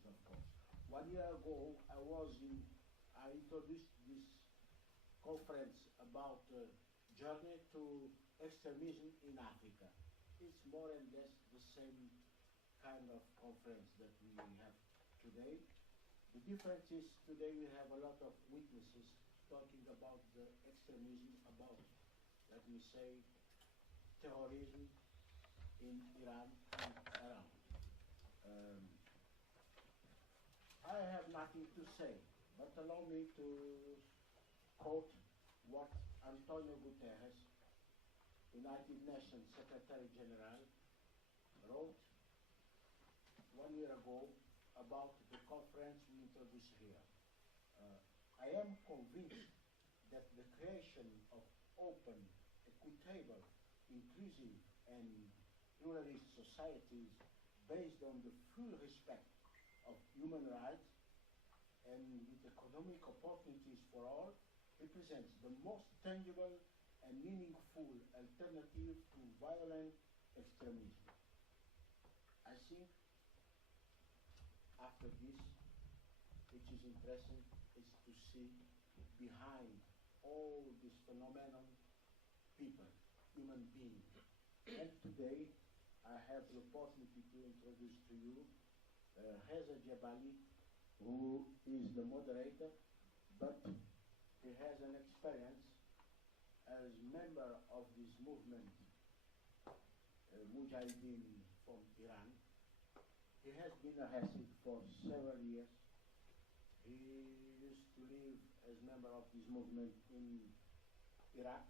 consequences, of course. 1 year ago, I introduced this conference about journey to extremism in Africa. It's more and less the same kind of conference that we have today. The difference is today we have a lot of witnesses talking about the extremism, about, let me say, terrorism in Iran and around. I have nothing to say, but allow me to quote what Antonio Guterres, United Nations Secretary General, wrote 1 year ago about the conference we introduced here. I am convinced that the creation of open, equitable, inclusive, and pluralist societies based on the full respect of human rights and with economic opportunities for all represents the most tangible and meaningful alternative to violent extremism. I think after this, which is interesting, is to see behind all this phenomenon people, human beings. And today, I have the opportunity to introduce to you Reza Jabali, who is the moderator, but he has an experience as member of this movement, Mujahideen from Iran. He has been arrested for several years. He used to live as member of this movement in Iraq.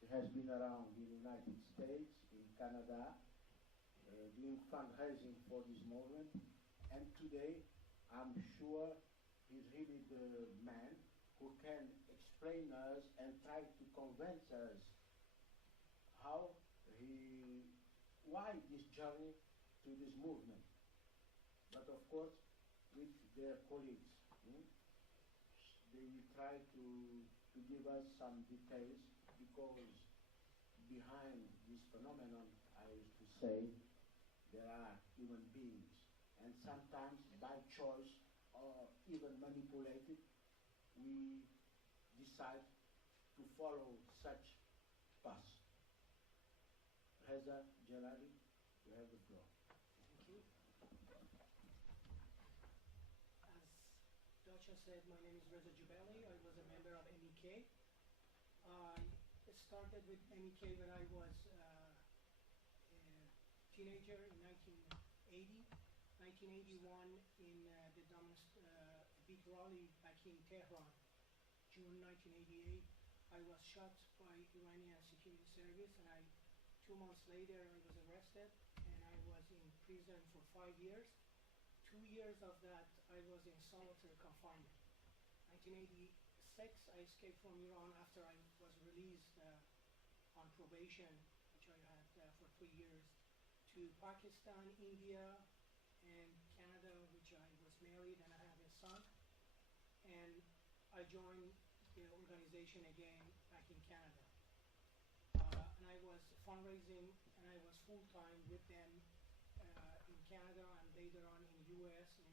He has been around in the United States, in Canada, doing fundraising for this movement. And today, I'm sure he's really the man who can explain us and try to convince us why this journey to this movement. But of course, with their colleagues, they will try to give us some details, because behind this phenomenon, I used to say, there are human beings, and sometimes by choice or even manipulated, we decide to follow such paths. Reza Jalali, you have the floor. Thank you. As Dacha said, my name is Reza Jabali. I was a member of MEK. I started with MEK when I was a teenager in 1980. 1981 in the big rally back in Tehran. June 1988, I was shot by Iranian security service, and 2 months later I was arrested and I was in prison for 5 years. 2 years of that I was in solitary confinement. 1986 I escaped from Iran after I was released on probation, which I had for 3 years, to Pakistan, India, and Canada, which I was married and I have a son. And I joined the organization again back in Canada. And I was fundraising and I was full-time with them in Canada and later on in US, in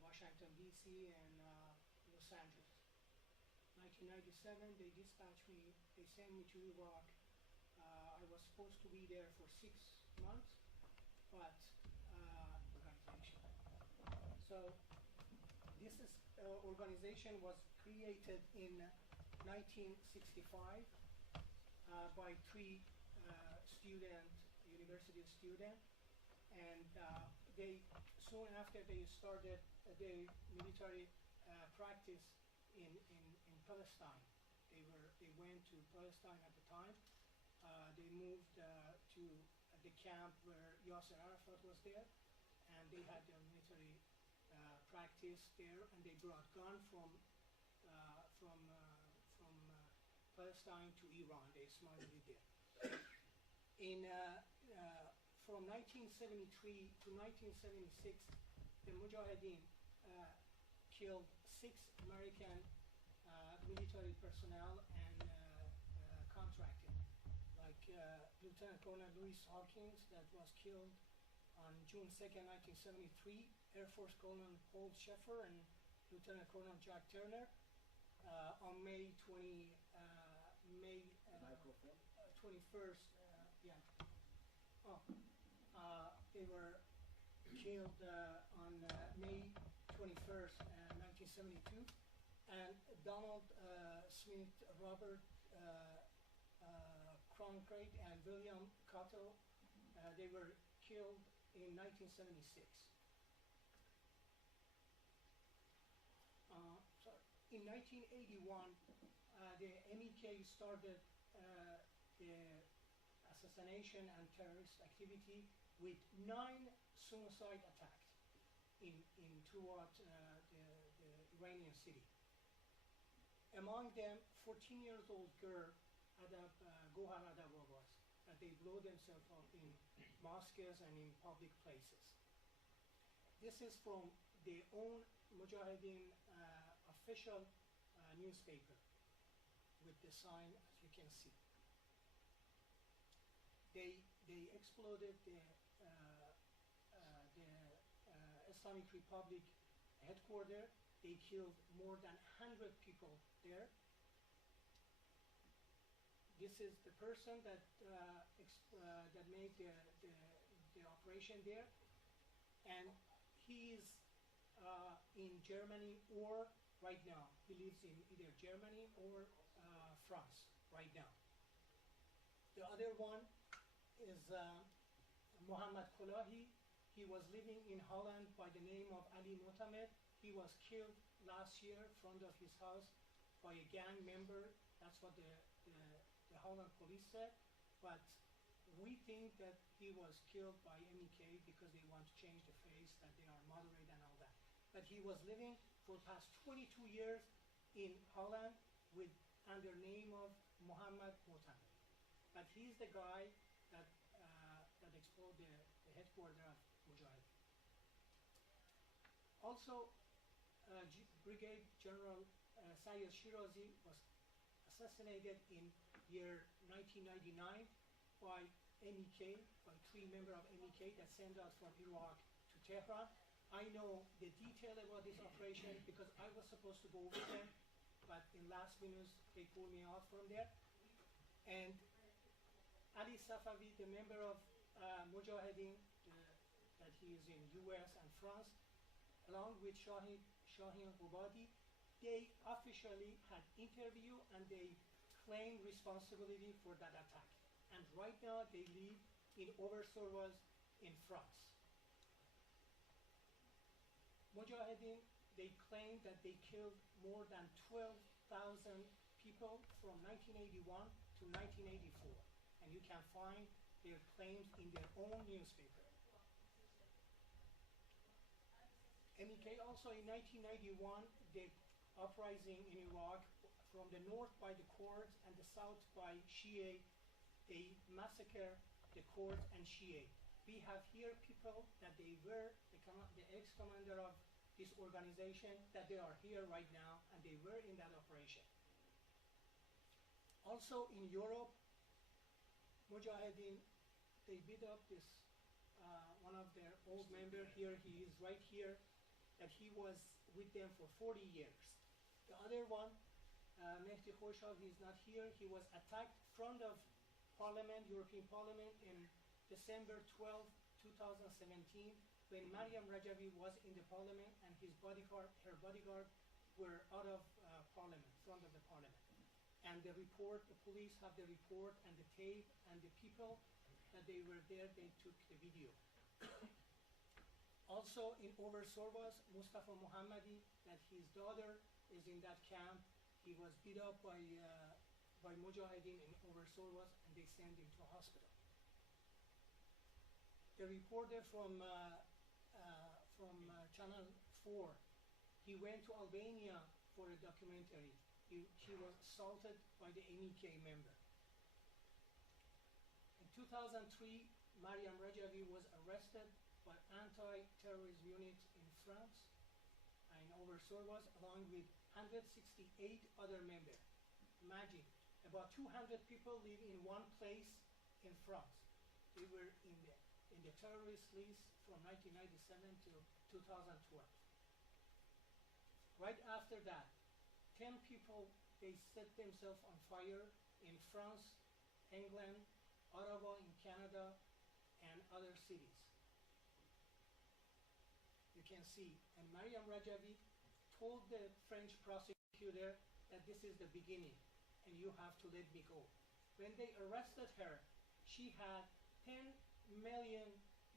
Washington, D.C. and Los Angeles. 1997, they dispatched me, they sent me to Iraq. I was supposed to be there for 6 months, but organization. So this organization was created in 1965 by 3 university students, and they soon after they started the military practice in Palestine. They went to Palestine at the time. They moved to the camp where Yasser Arafat was there, and they had their military practice there, and they brought guns from Palestine to Iran. They smuggled it there. From 1973 to 1976, the Mujahideen killed 6 American military personnel and contracted, like Lieutenant Colonel Louis Hawkins, that was killed on June 2nd, 1973, Air Force Colonel Paul Sheffer and Lieutenant Colonel Jack Turner. On May 21st, they were killed on May 21st, 1972. And Donald Smith, Robert Cronkite, and William Cottle, they were killed in 1976. In 1981, the MEK started the assassination and terrorist activity with 9 suicide attacks throughout the Iranian city. Among them, 14-year-old girl, Gohar Adababas, that they blow themselves up in mosques and in public places. This is from their own Mujahideen official newspaper with the sign, as you can see. They exploded the Islamic Republic headquarters. They killed more than 100 people there. This is the person that made the operation there, and he is in Germany or right now. He lives in either Germany or France right now. The other one is Muhammad Kolahi. He was living in Holland by the name of Ali Motamed. He was killed last year in front of his house by a gang member. That's what the Holland police said. But we think that he was killed by MEK because they want to change the face, that they are moderate and all that. But he was living for the past 22 years in Holland under name of Muhammad Motamed. But he's the guy that exploded the headquarters of Mujahid. Also, Brigadier General Sayyid Shirazi was assassinated in year 1999 by MEK, by 3 members of MEK that sent out from Iraq to Tehran. I know the detail about this operation because I was supposed to go with them, but in last minute they pulled me out from there. And Ali Safavi, the member of Mujahideen, that he is in US and France, along with Shaheen Qubadi, they officially had interview and they claimed responsibility for that attack. And right now they live in Auvers-sur-Oise in France. Mujahideen, they claim that they killed more than 12,000 people from 1981 to 1984. And you can find their claims in their own newspaper. MEK also in 1991, the uprising in Iraq from the north by the Kurds and the south by Shia, they massacre the Kurds and Shia. We have here people that they were the ex-commander of this organization, that they are here right now, and they were in that operation. Also in Europe, Mujahideen, they beat up this, one of their old members here, he is right here, that he was with them for 40 years. The other one, Mehdi Khoshab, he is not here, he was attacked in front of Parliament, European Parliament in December 12, 2017, when Maryam Rajavi was in the Parliament and her bodyguard were out of Parliament, in front of the Parliament. And the report, the police have the report and the tape and the people that they were there, they took the video. Also in Auvers-sur-Oise, Mustafa Mohammadi, that his daughter is in that camp. He was beat up by Mujahideen in Auvers-sur-Oise and they sent him to a hospital. The reporter from Channel 4, he went to Albania for a documentary. He was assaulted by the MEK member. In 2003, Maryam Rajavi was arrested by anti-terrorism units in France and Auvers-sur-Oise, along with 168 other members. Imagine, about 200 people live in one place in France. They were in in the terrorist list from 1997 to 2012. Right after that, 10 people, they set themselves on fire in France, England, Ottawa in Canada, and other cities. You can see, and Mariam Rajavi told the French prosecutor that this is the beginning, and you have to let me go. When they arrested her, she had 10 million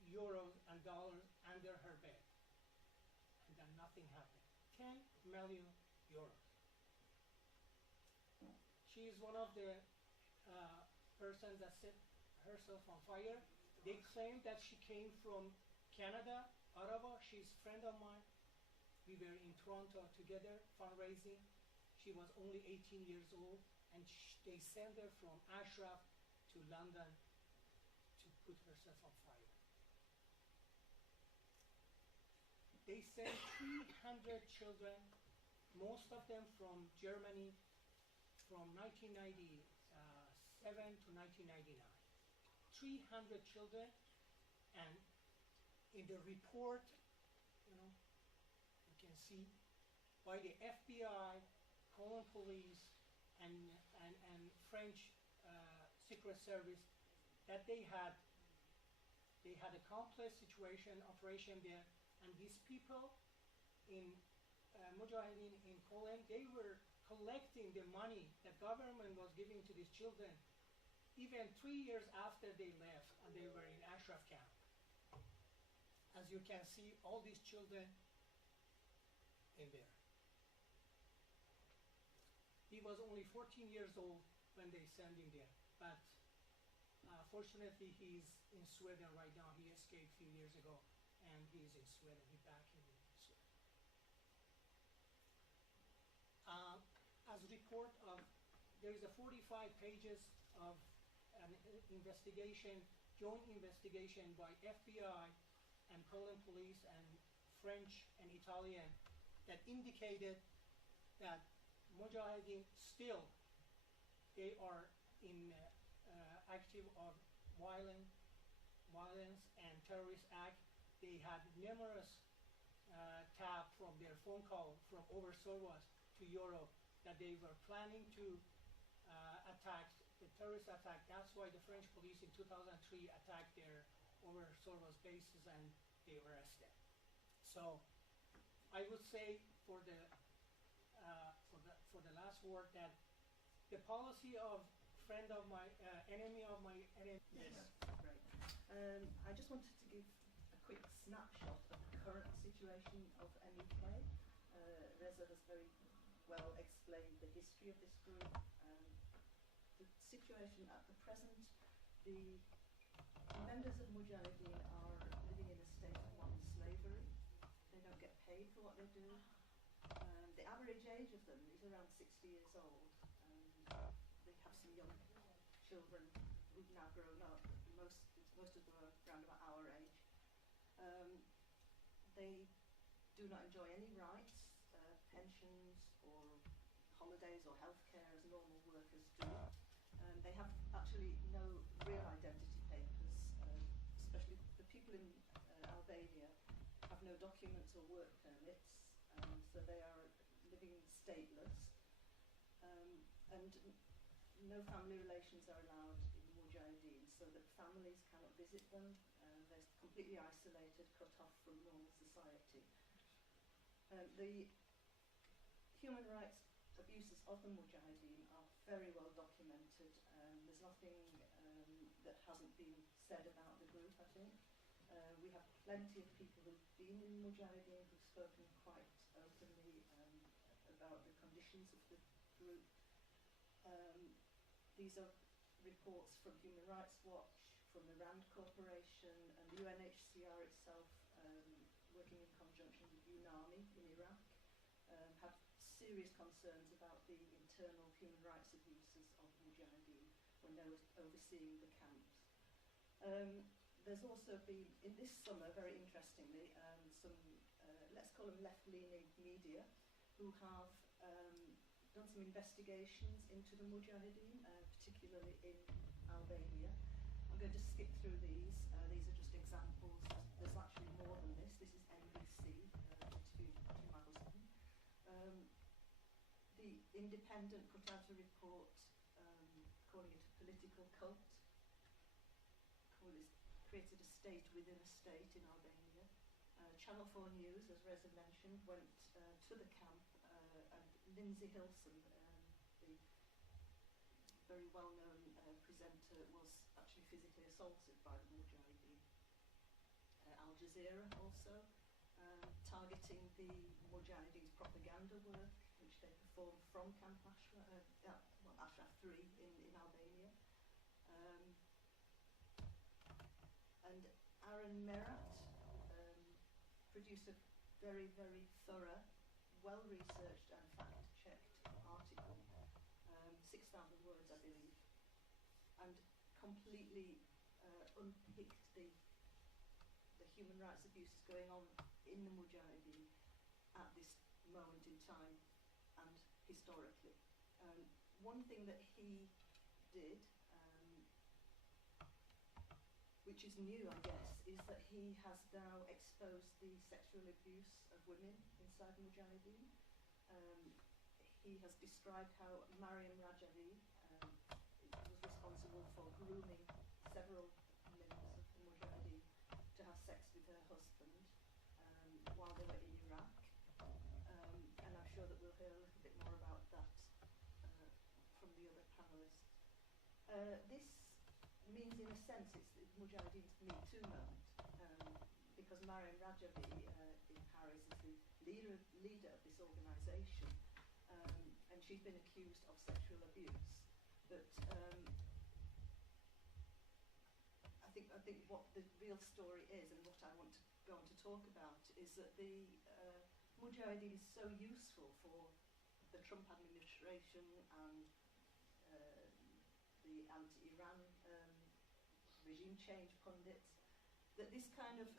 euros and dollars under her bed, and then nothing happened. 10 million euros. She is one of the persons that set herself on fire. They claim that she came from Canada, Ottawa. She's a friend of mine. We were in Toronto together fundraising. She was only 18 years old, and they sent her from Ashraf to London to put herself on fire. They sent 300 children, most of them from Germany, from 1997 to 1999. 300 children, and in the report, you can see by the FBI, Poland police, and French Secret Service that they had a complex situation, operation there, and these people in Mujahideen in Poland, they were collecting the money that government was giving to these children even 3 years after they left and they were in Ashraf camp. As you can see, all these children in there. He was only 14 years old when they sent him there, but fortunately he's in Sweden right now. He escaped a few years ago, and he's in Sweden. He's back in Sweden. As report of, there is a 45 pages of an investigation, joint investigation by FBI and Poland police and French and Italian that indicated that Mujahideen still, they are in active of violence and terrorist act. They had numerous tap from their phone call from overseas to Europe that they were planning to attack, the terrorist attack. That's why the French police in 2003 attacked their overseas bases and they were arrested. So I would say for the last word that the policy of friend of my enemy of my enemy. Yes, great. I just wanted to give a quick snapshot of the current situation of MEK. Reza has very well explained the history of this group. The situation at the present, the members of Mujahideen are living in a state of modern slavery. They don't get paid for what they do. The average age of them is around 60 years old. They have some young children who've now grown up. Most of them are around about our age. They do not enjoy any rights, pensions or holidays or healthcare as normal workers do. They have actually no real identity papers, especially the people in Albania have no documents or work permits, so they are living stateless. And no family relations are allowed in Mujahideen, so that families cannot visit them. They're completely isolated, cut off from normal society. The human rights abuses of the Mujahideen are very well documented. There's nothing that hasn't been said about the group, I think. We have plenty of people who've been in Mujahideen who've spoken quite openly about the conditions of the group. These are reports from Human Rights Watch, from the RAND Corporation, and the UNHCR itself, working in conjunction with UNAMI in Iraq, have serious concerns about the internal human rights abuses of Mujahideen when they were overseeing the camps. There's also been, in this summer, very interestingly, some, let's call them left-leaning media, who have done some investigations into the Mujahideen, particularly in Albania. I'm going to skip through these. These are just examples. There's actually more than this. This is NBC, interview to my husband. The Independent put out a report calling it a political cult. Created a state within a state in Albania. Channel 4 News, as Reza mentioned, went to the camp, and Lindsay Hilson, the very well-known presenter, was actually physically assaulted by the Mujahideen. Al Jazeera also, targeting the Mujahideen's propaganda work, which they performed from Camp Ashraf, Ashraf 3 in Albania. And Aaron Merat produced a very, very thorough, well-researched and fact-checked article, 6,000 words, I believe, and completely unpicked the human rights abuses going on in the Mujahideen at this moment in time and historically. One thing that he did, which is new, I guess, is that he has now exposed the sexual abuse of women inside Mujahideen. He has described how Mariam Rajavi was responsible for grooming several members of the Mujahideen to have sex with her husband while they were in Iraq. And I'm sure that we'll hear a little bit more about that from the other panelists. This means, in a sense, it's the Mujahideen's Me Too moment, because Mariam Rajavi in Paris is the leader of this organisation, and she's been accused of sexual abuse. But I think what the real story is, and what I want to go on to talk about, is that the Mujahideen is so useful for the Trump administration and the anti-Iran regime change pundits, that this kind of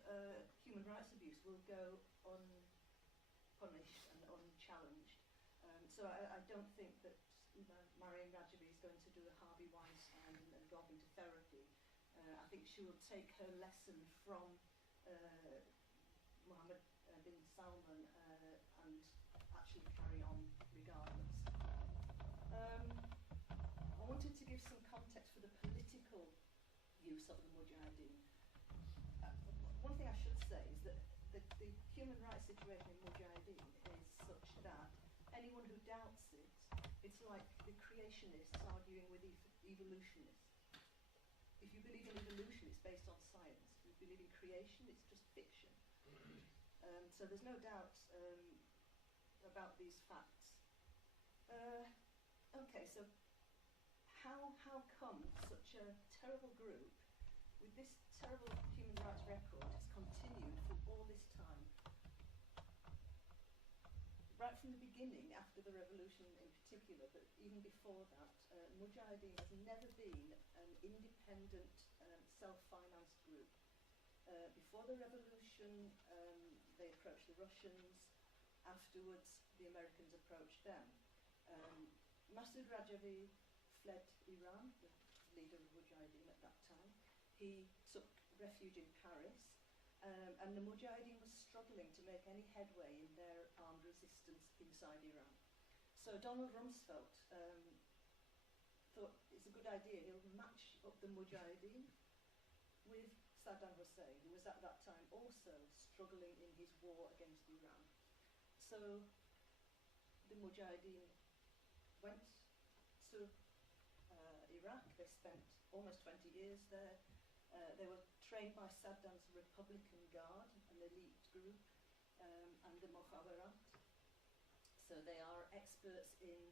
human rights abuse will go unpunished and unchallenged. So I don't think that Mariam Rajavi is going to do a Harvey Weinstein and go off into therapy. I think she will take her lesson from Mohammed bin Salman and actually carry on regardless. I wanted to give some context for the political use of the Mujahideen. One thing I should say is that the human rights situation in Mujahideen is such that anyone who doubts it, it's like the creationists arguing with evolutionists. If you believe in evolution, it's based on science. If you believe in creation, it's just fiction. So there's no doubt about these facts. Okay, so how come such a terrible group with this terrible human rights record has continued for all this time? Right from the beginning, after the revolution in particular, but even before that, Mujahideen has never been an independent, self-financed group. Before the revolution, they approached the Russians. Afterwards, the Americans approached them. Masoud Rajavi fled Iran, the leader of Mujahideen at that time. He took refuge in Paris, and the Mujahideen was struggling to make any headway in their armed resistance inside Iran. So Donald Rumsfeld thought it's a good idea, he'll match up the Mujahideen with Saddam Hussein, who was at that time also struggling in his war against Iran. So the Mujahideen went to Iraq. They spent almost 20 years there. They were trained by Saddam's Republican Guard, an elite group, and the Mukhabarat. So they are experts in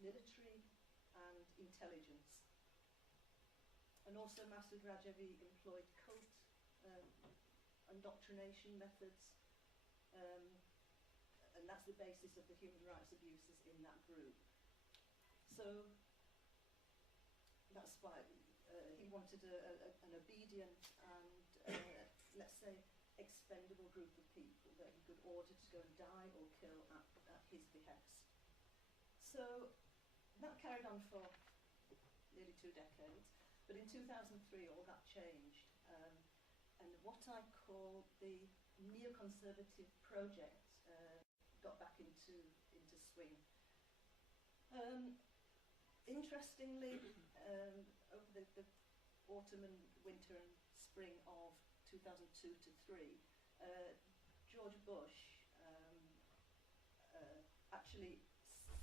military and intelligence. And also Masoud Rajavi employed cult indoctrination methods, and that's the basis of the human rights abuses in that group. So that's why he wanted an obedient and, let's say, expendable group of people that he could order to go and die or kill at his behest. So that carried on for nearly 2 decades. But in 2003, all that changed what I call the neoconservative project got back into swing. Interestingly, over the autumn and winter and spring of 2002 to 3, George Bush actually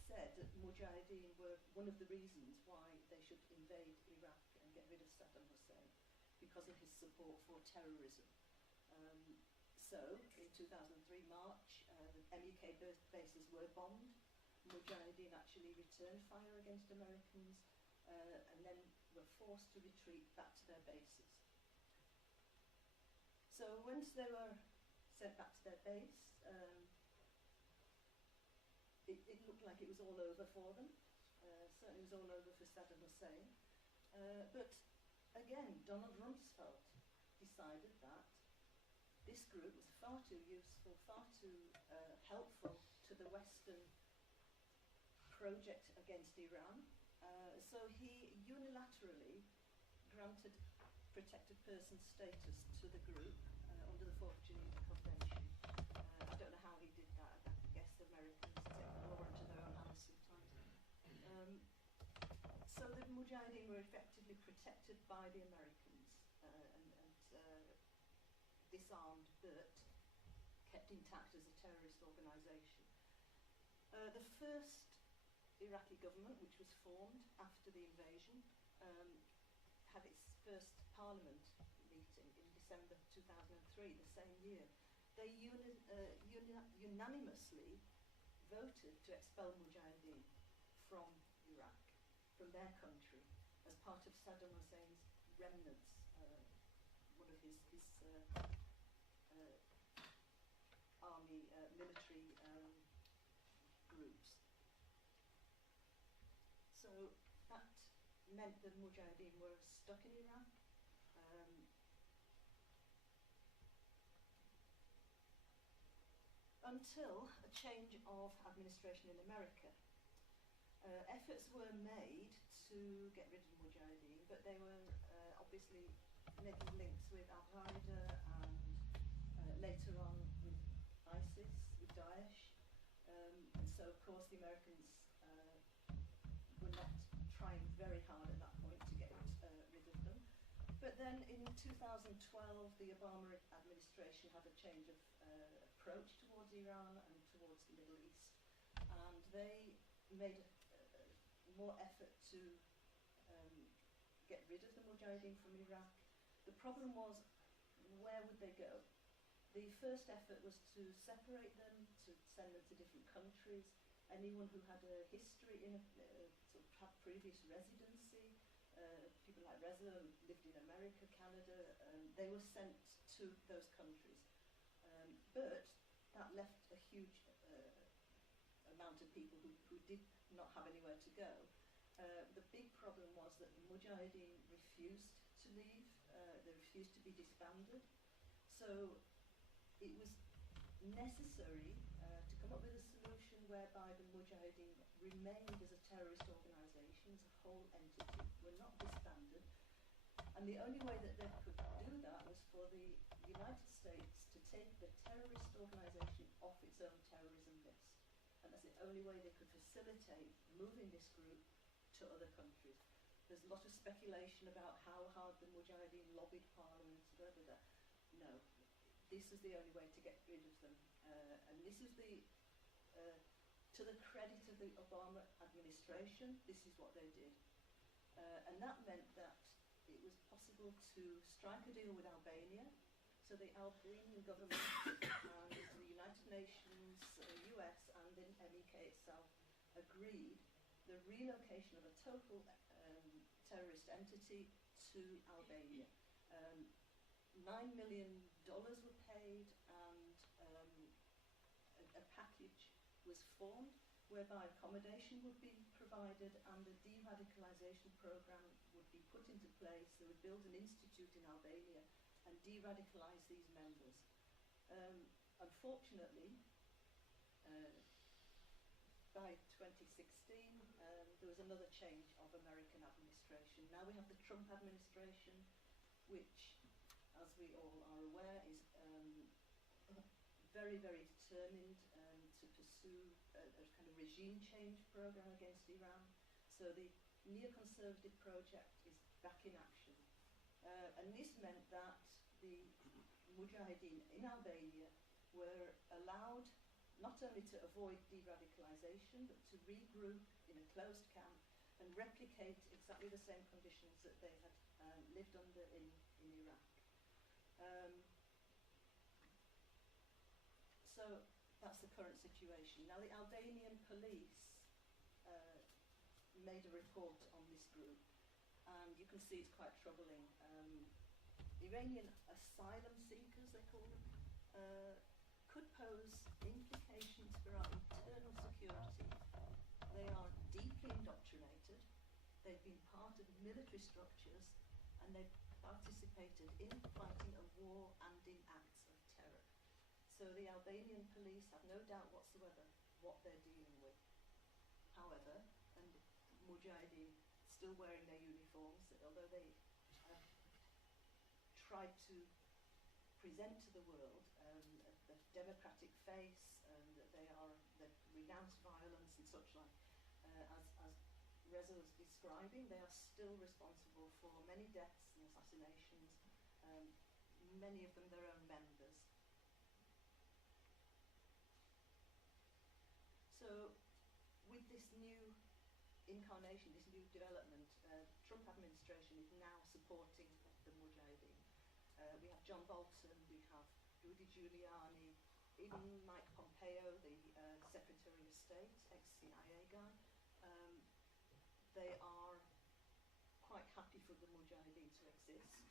said that Mujahideen were one of the reasons why they should invade Iraq and get rid of Saddam Hussein, because of his support for terrorism. So, in 2003 March, the MUK bases were bombed. Mujahideen actually returned fire against Americans and then were forced to retreat back to their bases. So once they were sent back to their base, it looked like it was all over for them. Certainly it was all over for Saddam Hussein. But again, Donald Rumsfeld decided that this group was far too useful, far too helpful to the Western project against Iran. So he unilaterally granted protected person status to the group under the 4th Geneva Convention. I don't know how he did that. I guess the Americans take the law into their own hands sometimes. So the Mujahideen were effectively protected by the Americans and disarmed but kept intact as a terrorist organisation. The first Iraqi government, which was formed after the invasion, had its first parliament meeting in December 2003, the same year. They unanimously voted to expel Mujahideen from Iraq, from their country, as part of Saddam Hussein's remnants, one of his army military groups. So that meant that Mujahideen were stuck in Iraq. Until a change of administration in America. Efforts were made to get rid of Mujahideen, but they were obviously making links with Al-Qaeda and later on with ISIS, with Daesh. And so, of course, the Americans were not trying very hard at that point to get rid of them. But then in 2012, the Obama administration had a change of approach towards Iran and towards the Middle East. And they made more effort to get rid of the Mujahideen from Iraq. The problem was, where would they go? The first effort was to separate them, to send them to different countries. Anyone who had a history in sort of had previous residency, people like Reza lived in America, Canada, they were sent to those countries. But that left a huge amount of people who did not have anywhere to go. The big problem was that the Mujahideen refused to leave, they refused to be disbanded. So it was necessary to come up with a solution whereby the Mujahideen remained as a terrorist organisation, as a whole entity, were not disbanded. And the only way that they could do that was for the United States to take the terrorist organisation off its own terrorism list. And that's the only way they could facilitate moving this group to other countries. There's a lot of speculation about how hard the Mujahideen lobbied Parliament, blah, blah, blah. No, this is the only way to get rid of them. And this is to the credit of the Obama administration, this is what they did. And that meant that it was possible to strike a deal with Albania. So the Albanian government and the United Nations, US and the MEK itself agreed the relocation of a total terrorist entity to Albania. $9 million were paid and a package was formed whereby accommodation would be provided and a de-radicalisation program would be put into place. They would build an institute in Albania and de-radicalise these members. Unfortunately, by 2016, there was another change of American administration. Now we have the Trump administration, which as we all are aware, is very, very determined to pursue a kind of regime change program against Iran. So the neoconservative project is back in action. And this meant that the Mujahideen in Albania were allowed not only to avoid de-radicalization, but to regroup in a closed camp and replicate exactly the same conditions that they had lived under in Iraq. So that's the current situation. Now the Albanian police made a report on this group, and you can see it's quite troubling. Iranian asylum seekers, they call them, could pose implications for our internal security. They are deeply indoctrinated, they've been part of military structures, and they've participated in fighting a war and in acts of terror. So the Albanian police have no doubt whatsoever what they're dealing with. However, and Mujahideen still wearing their uniforms, although they tried to present to the world a democratic face, and that they've renounced violence and such like. As Reza was describing, they are still responsible for many deaths and assassinations, many of them their own members. So with this new incarnation, this new development, Trump administration is now supporting the Mujahideen. We have John Bolton, we have Rudy Giuliani, even Mike Pompeo, the Secretary of State, ex-CIA guy. They are quite happy for the Mujahideen to exist.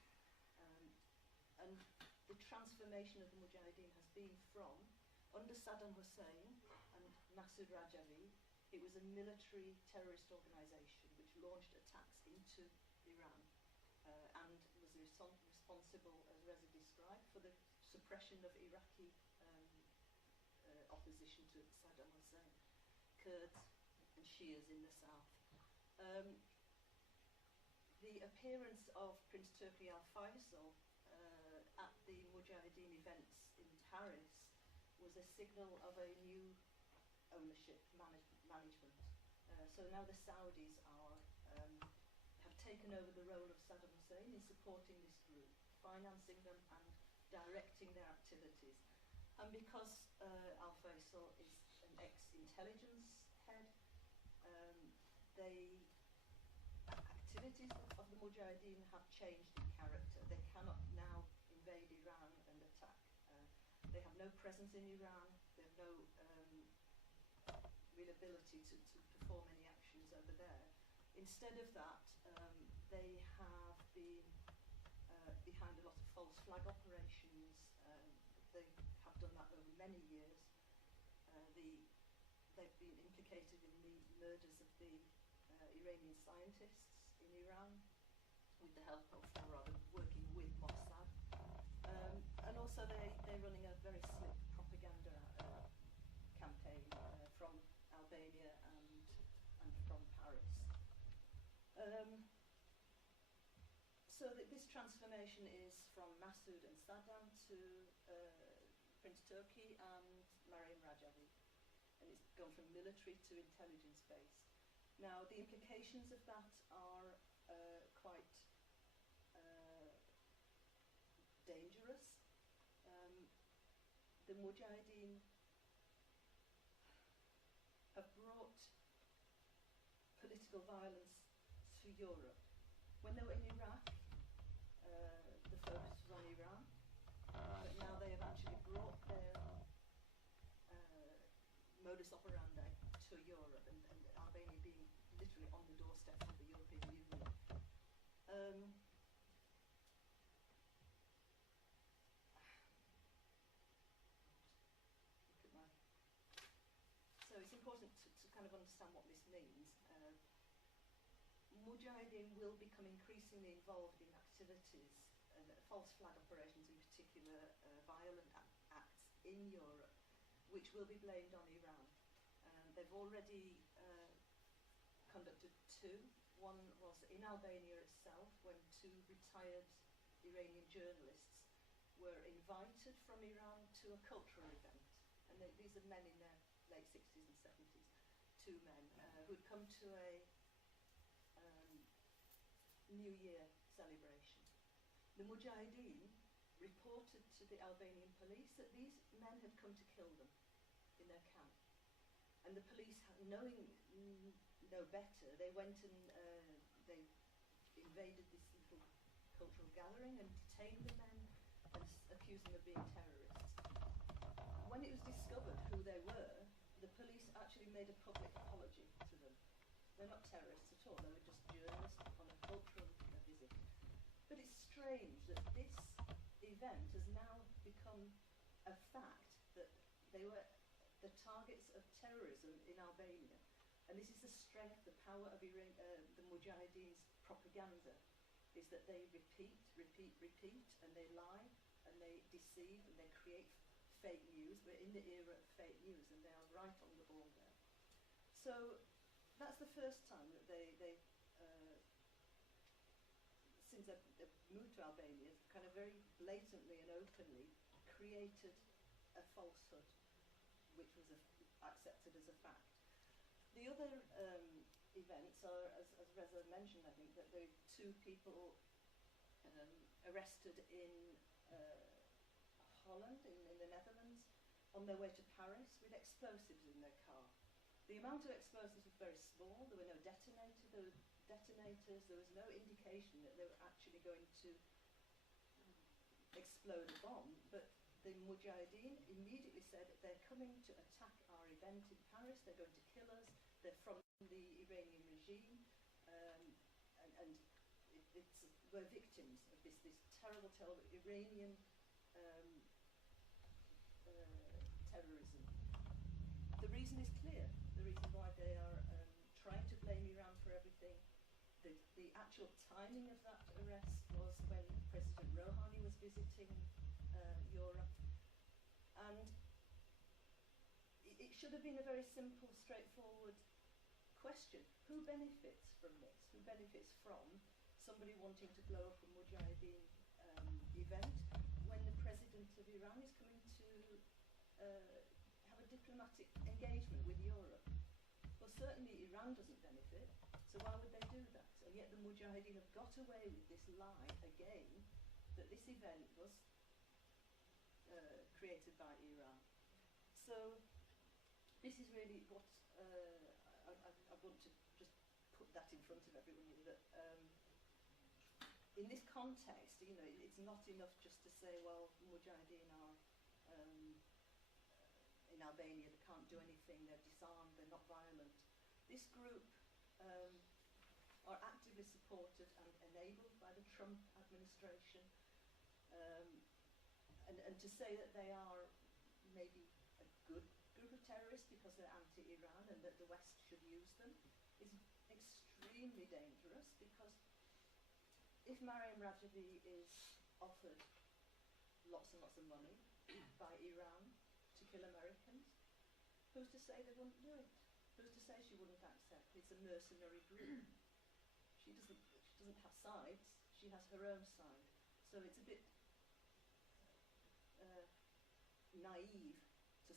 And the transformation of the Mujahideen has been from, under Saddam Hussein and Masoud Rajavi, it was a military terrorist organization which launched attacks into Iran and was responsible, as Reza described, for the suppression of Iraqi opposition to Saddam Hussein, Kurds and Shias in the south. The appearance of Prince Turki Al-Faisal at the Mujahideen events in Paris was a signal of a new ownership management. So now the Saudis have taken over the role of Saddam Hussein in supporting this group, financing them and directing their activities. And because Al-Faisal is an ex-intelligence head, the activities of the Mujahideen have changed in character. They cannot now invade Iran and attack. They have no presence in Iran. They have no real ability to perform any actions over there. Instead of that, they have been behind a lot of false flag operations. They have done that over many years. They've been implicated in the murders of the Iranian scientists in Iran with the help of, or rather working with Mossad. And also they're running a very slick propaganda campaign from Albania and from Paris. So this transformation is from Masoud and Saddam to Prince Turki and Mariam Rajavi. And it's gone from military to intelligence based. Now the implications of that are quite dangerous. The Mujahideen have brought political violence to Europe. When they were in Iraq, the focus was on Iran, but now they have actually brought their modus operandi to Europe, and Albania being literally on the doorstep of the European Union. So it's important to kind of understand what this means. Mujahideen will become increasingly involved in activities, false flag operations in particular, violent acts in Europe, which will be blamed on Iran. They've already conducted two. One was in Albania itself, when two retired Iranian journalists were invited from Iran to a cultural event. And these are men in their late 60s and 70s, two men who'd come to a New Year celebration. The Mujahideen reported to the Albanian police that these men had come to kill them in their camp. And the police, knowing no better, they went and they invaded this little cultural gathering and detained the men and accused them of being terrorists. When it was discovered who they were, the police actually made a public apology to them. They're not terrorists at all, they were just journalists on a cultural visit. But it's strange that this event has now become a fact that they were the targets of terrorism in Albania. And this is the strength, the power of the Mujahideen's propaganda, is that they repeat, and they lie, and they deceive, and they create fake news. We're in the era of fake news, and they are right on the ball there. So that's the first time that they since they've moved to Albania, kind of very blatantly and openly created a falsehood, which was accepted as a fact. The other events are, as Reza mentioned, I think, that there were two people arrested in Holland, in the Netherlands, on their way to Paris with explosives in their car. The amount of explosives was very small. There were no detonators. There was no indication that they were actually going to explode a bomb. But the Mujahideen immediately said that they're coming to attack our event in Paris. They're going to kill us. They're from the Iranian regime, and we're victims of this terrible Iranian terrorism. The reason is clear. The reason why they are trying to blame Iran for everything. The actual timing of that arrest was when President Rouhani was visiting Europe, and it should have been a very simple, straightforward question. Who benefits from this? Who benefits from somebody wanting to blow up a Mujahideen event when the President of Iran is coming to have a diplomatic engagement with Europe? Well, certainly Iran doesn't benefit, so why would they do that? And yet the Mujahideen have got away with this lie again, that this event was created by Iran. So this is really what I want to just put that in front of everyone, that in this context, you know, it's not enough just to say, well, Mujahideen are in Albania, they can't do anything, they're disarmed, they're not violent. This group are actively supported and enabled by the Trump administration, and to say that they are maybe a good group of terrorists because they're anti-Iran and that the West should use them is extremely dangerous, because if Mariam Rajavi is offered lots and lots of money by Iran to kill Americans, who's to say they wouldn't do it? Who's to say she wouldn't accept? It's a mercenary group. She doesn't have sides, she has her own side. So it's a bit naive to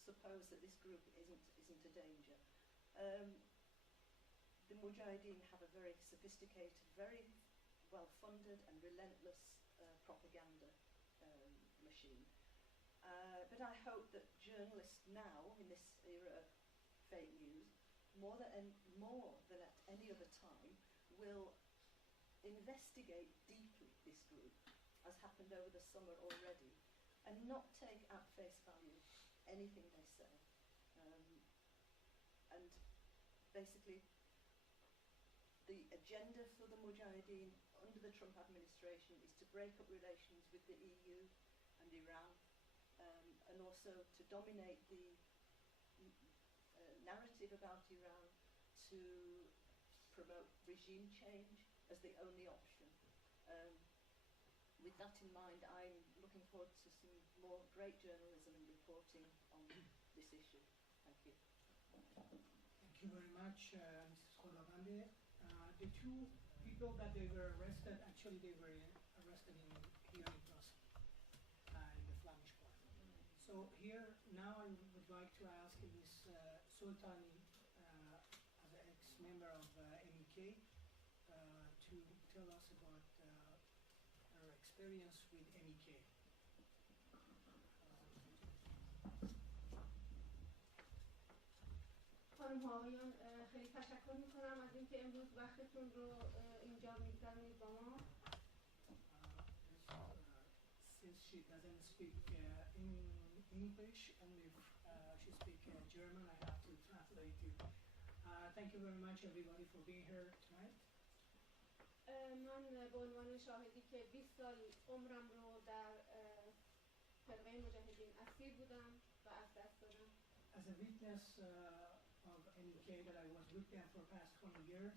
suppose that this group isn't a danger. The Mujahideen have a very sophisticated, very well-funded and relentless propaganda machine. But I hope that journalists now, in this era of fake news, more than at any other time, will investigate deeply this group, as happened over the summer already, and not take at face value anything they say. And basically, the agenda for the Mujahideen under the Trump administration is to break up relations with the EU and Iran, and also to dominate the narrative about Iran, to promote regime change as the only option. With that in mind, I'm looking forward to some more great journalism and reporting on this issue. Thank you. Thank you very much, Mrs. Kholabande. The two people that they were arrested, actually they were arrested here in Brussels. here now I would like to ask Ms. Sultani, as an ex-member of MEK, to tell us about her experience with MEK. خانم ها آقایان، خیلی تشکر میکنم از اینکه امروز وقتتون رو اینجا میگذارونید با ما. Since she doesn't speak in English, and if she speaks German, I have to translate you. Thank you very much, everybody, for being here tonight. من به عنوان شاهدی که 20 سال عمرم رو در فرقه مجاهدین اسیر بودم و از دست دادم. As a witness of MEK that I was with them for the past 20 years,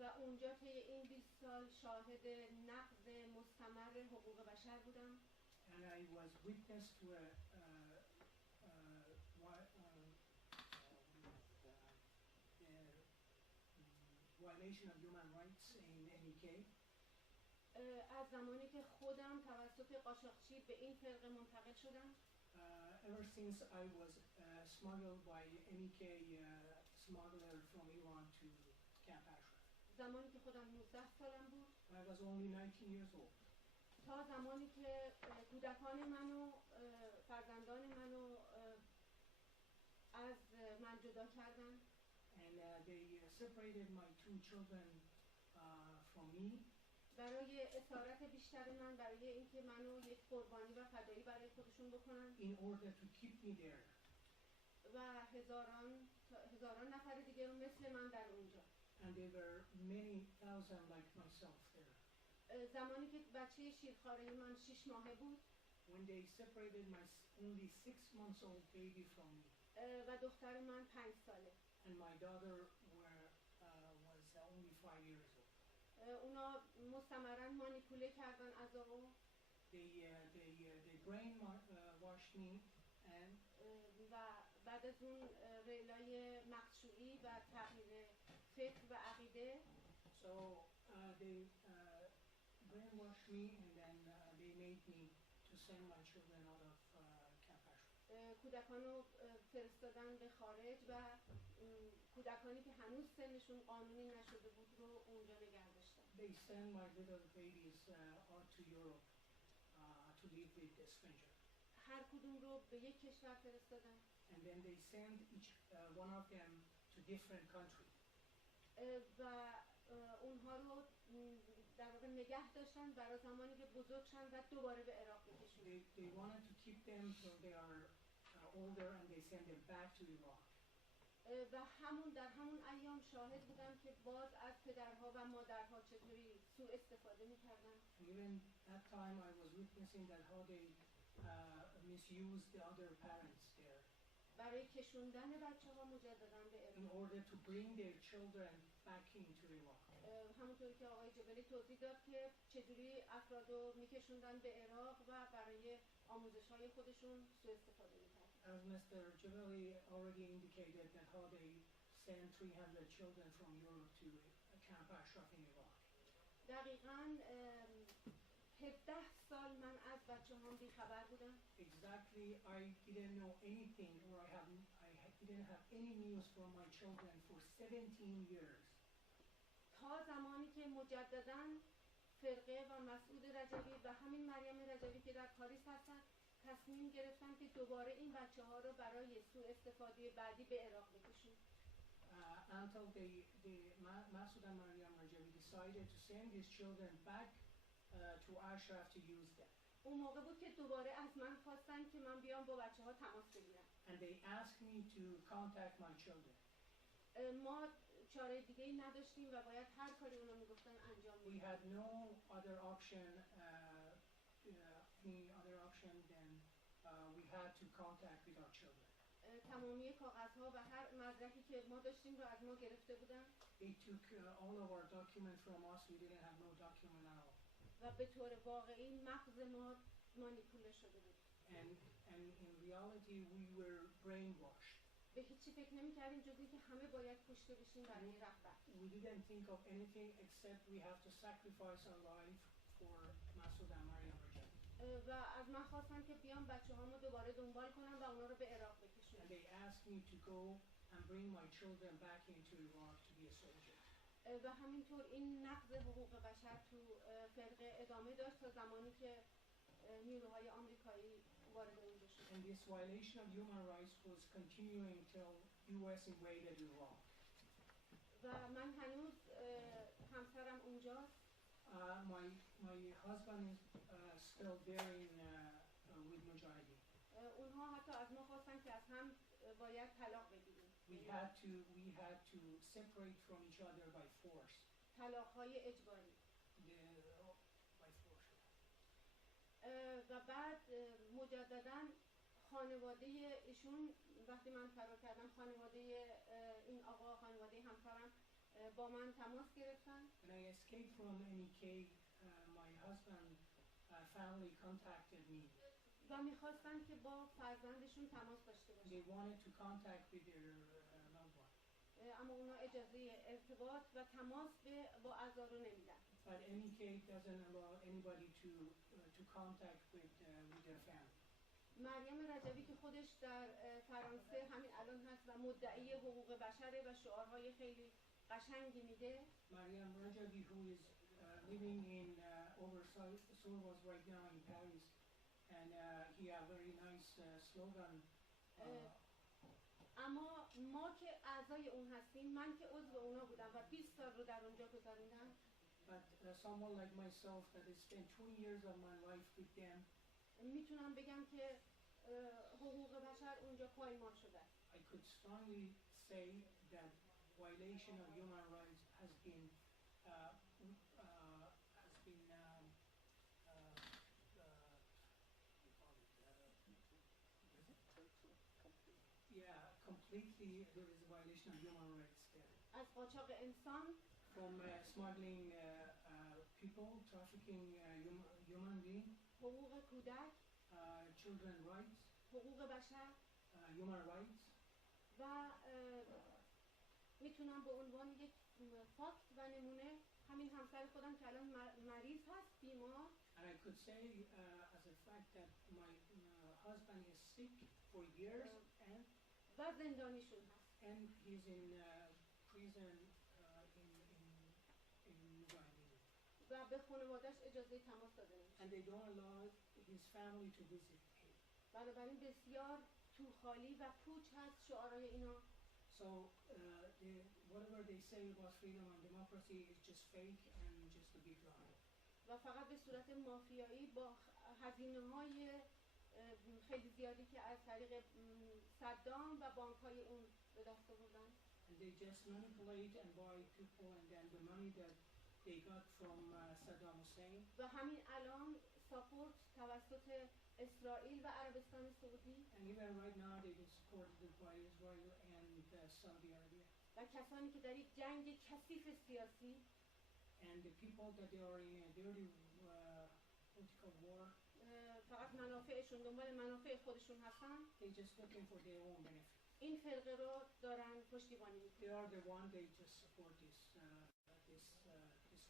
و اونجا طی این 20 سال شاهد نقض مستمر حقوق بشر بودم. and I was witness to a violation of human rights in MEK. از زمانی که خودم توسط قاچاقچی به این فرقه منتقل شدم. Ever since I was smuggled by MEK smuggler from Iran to Camp Ashraf. زمانی که خودم 19 سالم بود. I was only 19 years old. تا زمانی که کودکان منو، فرزندان منو از من جدا کردن. And they separated my two children from me. برای اسارت بیشتر من، برای اینکه منو یک قربانی و فدایی برای خودشون بکنن. In order to keep me there. و هزاران نفر دیگه رو مثل من در اونجا. And there were many thousand like myself there. زمانی که بچه شیرخواره من 6 ماهه بود. When they separated my only 6 months old baby from me. و دختر من 5 ساله. And my daughter was only 5 years old. اونا مستمراً مانیپوله کردن عذابو. They brainwashed me and و بعد از اون ریلای مخشوعی و تغییر فکر و عقیده. So they brainwashed me and then they made me to send my children out of Camp Ashraf. کودکانو فرستادن به خارج و کودکانی که هنوز سنشون قانونی نشده بود رو اونجا نگه داشتن. They send my little babies out to Europe to live with the stranger. هر کدوم رو به یک کشور فرستادن. And then they send each one of them to different country. و اونها رو در واقع نگه داشتن برای زمانی که بزرگ شن و دوباره به عراق بکشونن. They wanted to keep them till they are older and they send them back to Iraq. و در همون ایام شاهد بودم که باز از پدرها و مادرها چطوری سوء استفاده می‌کردن. Even that time I was witnessing that how they misused the other parents there. برای کشوندن بچه‌ها مجدداً به عراق. In order to bring their children back into Iraq. همونطوری که آقای جبلی توضیح داد که چجوری افرادو میکشوندن به عراق و برای آموزش‌های خودشون سوء استفاده می‌کردن. As Mr. Jebeli already indicated that how they sent 300 children from Europe to Camp Ashraf in Iraq. دقیقاً 17 سال من از بچه‌هام بی‌خبر بودم. Exactly, I didn't know anything, or I didn't have any news from my children for 17 years. تا زمانی که مجدداً فرقه و مسعود رجبی و همین مریم رجبی که در پاریس هستن تصمیم گرفتن که دوباره این بچه‌ها رو برای سوء استفاده بعدی به عراق بکشن. Until Masoud and Maryam Rajavi decided to send these children back to Ashraf to use them. اون موقع بود که دوباره از من خواستن که من بیام با بچه‌ها تماس بگیرم. And they asked me to contact my children. ما چاره دیگه‌ای نداشتیم و باید هر کاری اونا میگفتن انجام We میدیم. had no other option, any other option than we had to contact with our children. تمامی کاغذها و هر مدرکی که ما داشتیم رو از ما گرفته بودن. They took all of our documents from us. We didn't have no document at all. و به طور واقعی مغز ما مانیپوله شده بود. And in reality we were brainwashed. به هیچی فکر نمی‌کردیم جز اینکه همه باید کشته بشیم برای رهبر. We didn't think of anything except we have to sacrifice our life for Masoud and Maryam Rajavi. و از من خواستن که بیام بچه‌هامو دوباره دنبال کنم و اونا رو به عراق بکشونم. And they asked me to go and bring my children back into Iraq to be a soldier. و همینطور این نقض حقوق بشر تو فرقه ادامه داشت تا زمانی که نیروهای آمریکایی وارد اونجا شد. And this violation of human rights was continuing till US invaded Iraq. و من هنوز همسرم اونجاست. My husband is still there with Mujahideen. اونها حتی از ما خواستن که از هم باید طلاق بگیریم. We had to separate from each other by force. طلاق‌های اجباری. By force. و بعد مجدداً خانواده ایشون وقتی من فرار کردم خانواده این آقا خانواده همسرم با من تماس گرفتن. When I escaped from NEK, my husband family contacted me. و می‌خواستن که با فرزندشون تماس داشته باشن. They wanted to contact with their loved one. اما اونا اجازه ارتباط و تماس با اعضا رو نمیدن. But NEK doesn't allow anybody to contact with their family. مریم رجبی که خودش در فرانسه همین الان هست و مدعی حقوق بشره و شعارهای خیلی قشنگی میده. Mariam Rajabi, who is living in Oversource right now in Paris, and he has a very nice slogan. اما ما که اعضای اون هستیم، من که عضو اونا بودم و 20 سال رو در اونجا گذروندم. But someone like myself that has spent 20 years of my life with them, میتونم بگم که حقوق بشر اونجا پایمال شده. I could strongly say that violation of human rights has been completely there is a violation of human rights there. از قاچاق انسان From smuggling people, trafficking human beings, حقوق کودک children rights, حقوق بشر human rights. و میتونم به عنوان یک فاکت و نمونه همین همسر خودم که الان مریض هست بیمار. And I could say as a fact that my husband is sick for years and و زندانیشون هست. And he's in prison in Mujahideen. و به خانواده‌اش اجازه تماس داده نمیشه. And they don't allow his family to visit him. بنابراین بسیار توخالی و پوچ هست شعارهای اینا. So whatever they say about freedom and democracy is just fake and just a big lie. و فقط به صورت مافیایی با هزینه‌های خیلی زیادی که از طریق صدام و بانک‌های اون به دست آوردن. And they just manipulate and buy people and then the money that they got from Saddam Hussein. و همین الان ساپورت توسط اسرائیل و عربستان سعودی. And even right now they get supported by Israel and Saudi Arabia. و کسانی که در یک جنگ کثیف سیاسی and the people that they are in a dirty political war. فقط منافعشون دنبال منافع خودشون هستن. They just looking for their own benefit. این فرقه رو دارن پشتیبانی میکنن. They are the one they just support this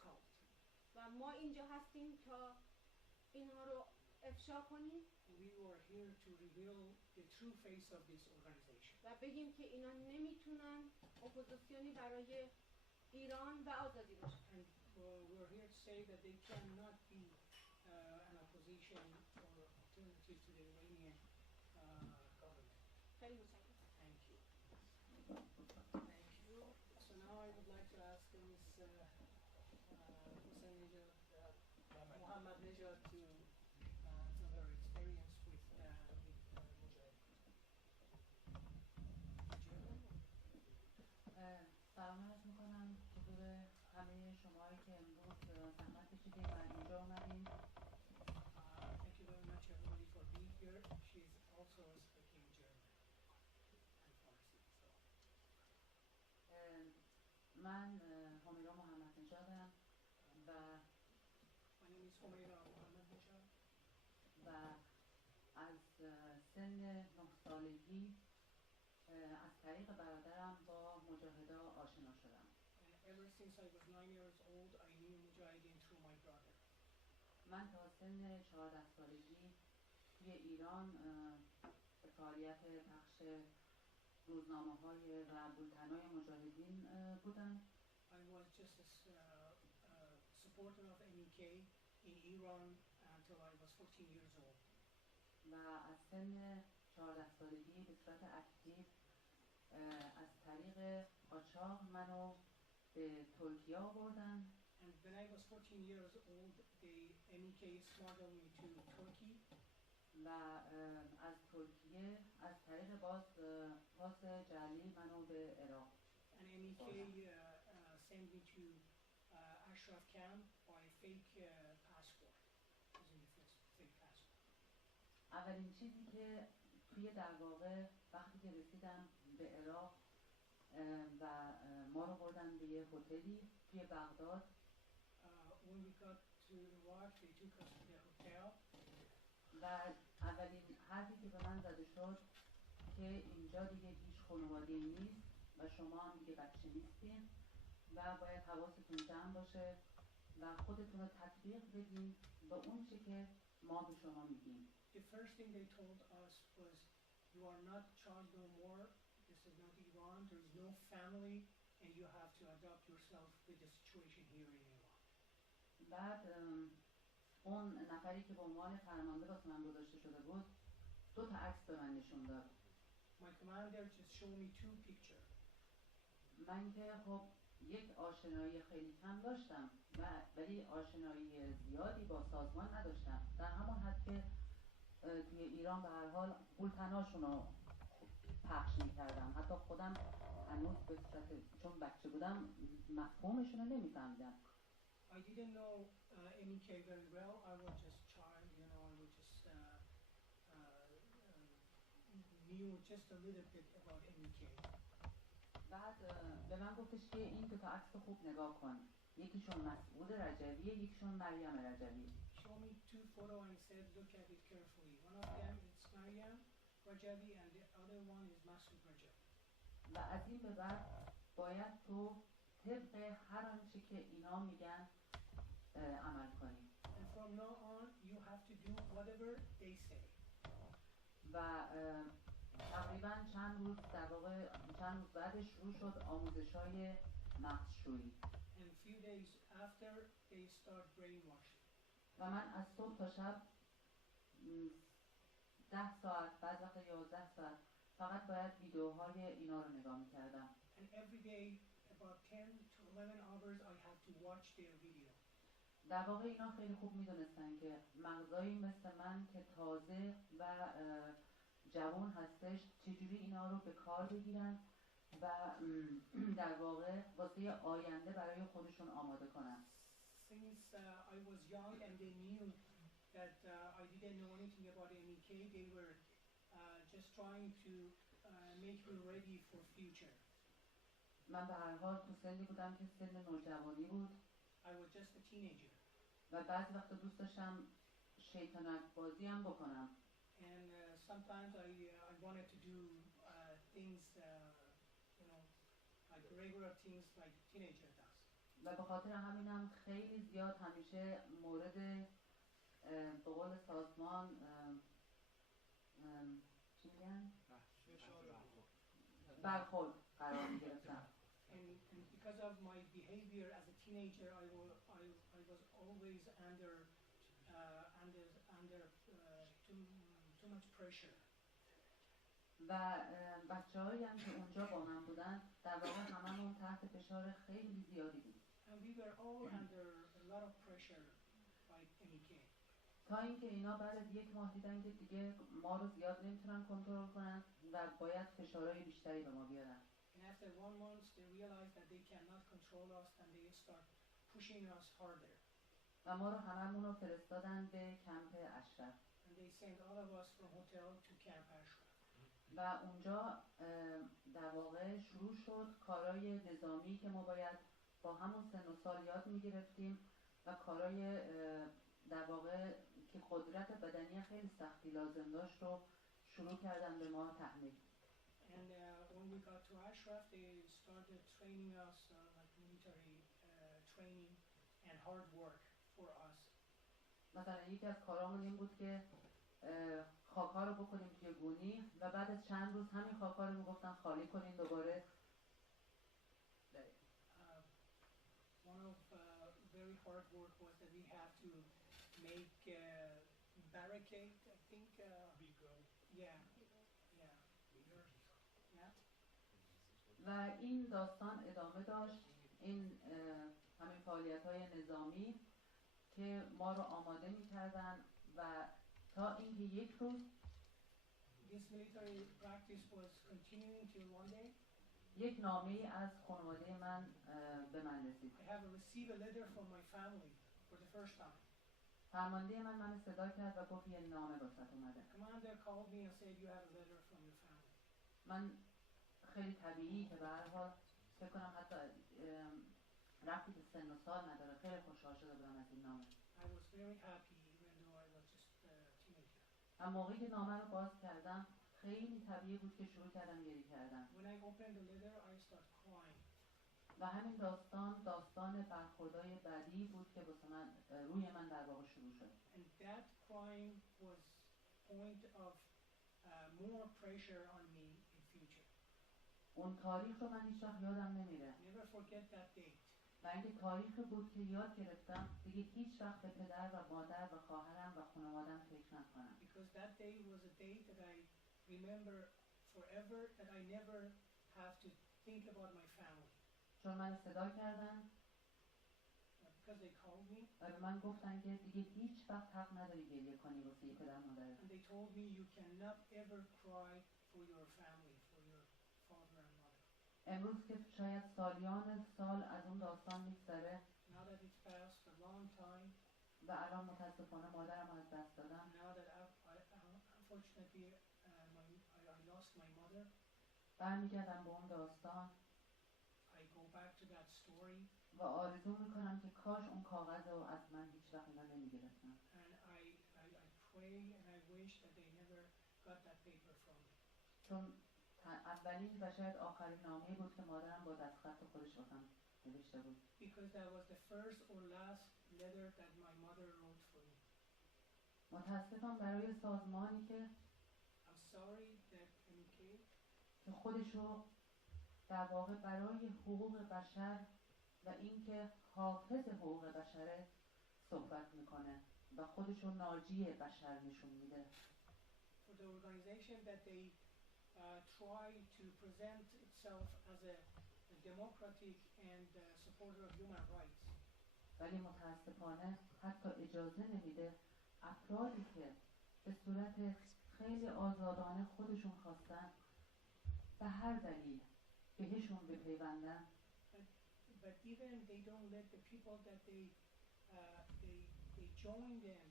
cult. و ما اینجا هستیم تا اینها رو افشا کنیم. We were here to reveal the true face of this organization. و بگیم که اینا نمیتونن اپوزیسیونی برای ایران و آزادی باشن. And we're here to say that they cannot be an opposition or alternative to the Iranian government. خیلی متشکرم. Thank you. Thank you. So now I would like to ask Ms. Mohammad Nejad to her experience with سلام عرض میکنم حضور همه شماهایی که امروز زحمت کشیدید و اینجا اومدین. Thank you very much everybody for being here. She is also speaking German and Farsi. من همیرا محمد نژادم و My name is Humaira Mohammad Nejad. و از سن 9 سالگی از طریق برادرم با مجاهدا آشنا شدم. Ever since I was 9 years old, I knew Mujahideen through my brother. من تا سن 14 سالگی توی ایران به فعالیت پخش روزنامه‌های و بولتن‌های مجاهدین بودم. I was just a supporter of MEK in Iran until I was 14 years old. و از سن 14 سالگی به صورت اکتیو از طریق قاچاق منو به ترکیه آوردن. And when I was 14 years old, the MEK smuggled me to Turkey. و از ترکیه از طریق پاس جعلی منو به عراق. And MEK sent me to Ashraf camp by fake passport, using a fake passport. اولین چیزی که توی در واقع وقتی که رسیدم به عراق و ما رو بردن به یه هتلی توی بغداد. When we got to Iraq, they took us to the hotel. و اولین حرفی که به من زده شد که اینجا دیگه هیچ خانواده‌ای نیست و شما هم دیگه بچه نیستین و باید حواستون جمع باشه و خودتون رو تطبیق بدین به اون چی که ما به شما میگیم. The first thing they told us was, you are not child no more, this is not Iran, there is no family, and you have to adapt yourself with the situation here in Iran. بعد اون نفری که به عنوان فرمانده واسه من گذاشته شده بود 2 تا عکس به من نشون داد. My commander just showed me 2 pictures. من که خب یک آشنایی خیلی کم داشتم ولی آشنایی زیادی با سازمان نداشتم، در همون حد که توی ایران به هر حال بولتناشون رو پخش می‌کردم. حتی خودم هنوز به صورت چون بچه بودم مفهومشون رو نمی‌فهمیدم. I didn't know MEK very well. I was just child, you know. I was just knew just a little bit about MEK. بعد به من گفتش که این 2 تا عکس خوب نگاه کن. یکیشون مسعود رجویه، یکیشون مریم رجوی. Show me 2 photos and said, look at it carefully. One of them is Maryam Rajavi and the other one is Masoud Rajavi. و از این به بعد باید تو طبق هر آنچه که اینا میگن عمل کنی. And from now on, you have to do whatever they say. و تقریبا چند روز بعدش شروع شد آموزش‌های مغزشویی. And a few days after, they start brainwashing. و من از صبح تا شب 10 ساعت بعد وقت 11 ساعت فقط باید ویدیوهای اینا رو نگاه می‌کردم. And every day, about 10 to 11 hours, I have to watch their video. در واقع اینا خیلی خوب می‌دونستن که مغزایی مثل من که تازه و جوان هستش چجوری اینا رو به کار بگیرن و در واقع واسه آینده برای خودشون آماده کنن. Since I was young and they knew that I didn't know anything about MEK, they were just trying to make me ready for future. من به هر حال تو سنی بودم که سن نوجوانی بود. I was just a teenager. و بعضی وقتا دوست داشتم شیطنت بازی هم بکنم. And sometimes I wanted to do things, you know, like regular things like teenager does. و به خاطر همینم خیلی زیاد همیشه مورد به قول سازمان چی میگن؟ برخورد قرار میگرفتم. And because of my behavior as a teenager, I was always under too much pressure. و بچه‌هایی هم که اونجا با من بودن در واقع هممون تحت فشار خیلی زیادی بود. And we were all under a lot of pressure by MEK. تا اینکه اینا بعد از 1 ماه دیدن که دیگه ما رو زیاد نمیتونن کنترل کنن و باید فشارهای بیشتری به ما بیارن. And after 1 month, they realized that they cannot control us and they start pushing us harder. و ما رو هممون رو فرستادن به کمپ اشرف. And they sent all of us from hotel to Camp Ashraf. و اونجا در واقع شروع شد کارهای نظامی که ما باید با همون سن و سال یاد میگرفتیم و کارهای در واقع که قدرت بدنی خیلی سختی لازم داشت رو شروع کردن به ما تحمیل. And when we got to Ashraf, they started training us like military training and hard work for us. مثلا یکی از کارامون این بود که خاک‌ها رو بکنیم توی گونی و بعد از چند روز همین خاک‌ها رو میگفتن خالی کنین دوباره. One of very hard work was that we have to make barricade, I think. Yeah. و این داستان ادامه داشت، این همین فعالیت‌های نظامی که ما رو آماده می‌کردن و تا اینکه یک روز This military practice was continuing till one day. یک نامه‌ای از خانواده من به من رسید. I have received a letter from my family for the first time. فرمانده من صدا کرد و گفت یه نامه واسط اومده. Commander called me and said you have a letter from your family. من خیلی طبیعی که به هر حال فکر کنم حتی ربطی به سن و سال نداره، خیلی خوشحال شده بودم از این نامه. I was very happy even though I was just a teenager. و موقعی که نامه رو باز کردم خیلی طبیعی بود که شروع کردم گریه کردن. When I opened the letter I started crying. و همین داستان برخوردهای بعدی بود که واسه من روی من در واقع شروع شد. And that crying was point of more pressure on me in future. اون تاریخ رو من هیچ وقت یادم نمیره. Never forget that date. و اینکه تاریخی بود که یاد گرفتم دیگه هیچ وقت به پدر و مادر و خواهرم و خانواده‌ام فکر نکنم. Because that day was a day that I remember forever, that I never have to think about my family. چون من صدا کردن Because they called me. و به من گفتن که دیگه هیچ وقت حق نداری گریه کنی واسه پدر مادرت. And they told me you cannot ever cry for your family, for your father and mother. امروز که شاید سالیان سال از اون داستان میگذره Now that it's passed a long time. و الان متاسفانه مادرم از دست دادم. Now that unfortunately I lost my mother. برمیگردم به اون داستان. I go back to that story. و آرزو میکنم که کاش اون کاغذ رو از من هیچ وقت اینا نمیگرفتن. And I pray and I wish that they never got that paper from me. چون اولین و شاید آخرین نامه‌ای بود که مادرم با دستخط خودش واسم نوشته بود. Because that was the first or last letter that my mother wrote for me. متاسفم برای سازمانی که I'm sorry that MK که خودش رو در واقع برای حقوق بشر و اینکه حافظ حقوق بشره صحبت میکنه و خودش رو ناجی بشر نشون میده. For the organization that they try to present itself as a democratic and supporter of human rights. ولی متاسفانه حتی اجازه نمیده افرادی که به صورت خیلی آزادانه خودشون خواستن به هر دلیل بهشون بپیوندن. But even they don't let the people that they join them,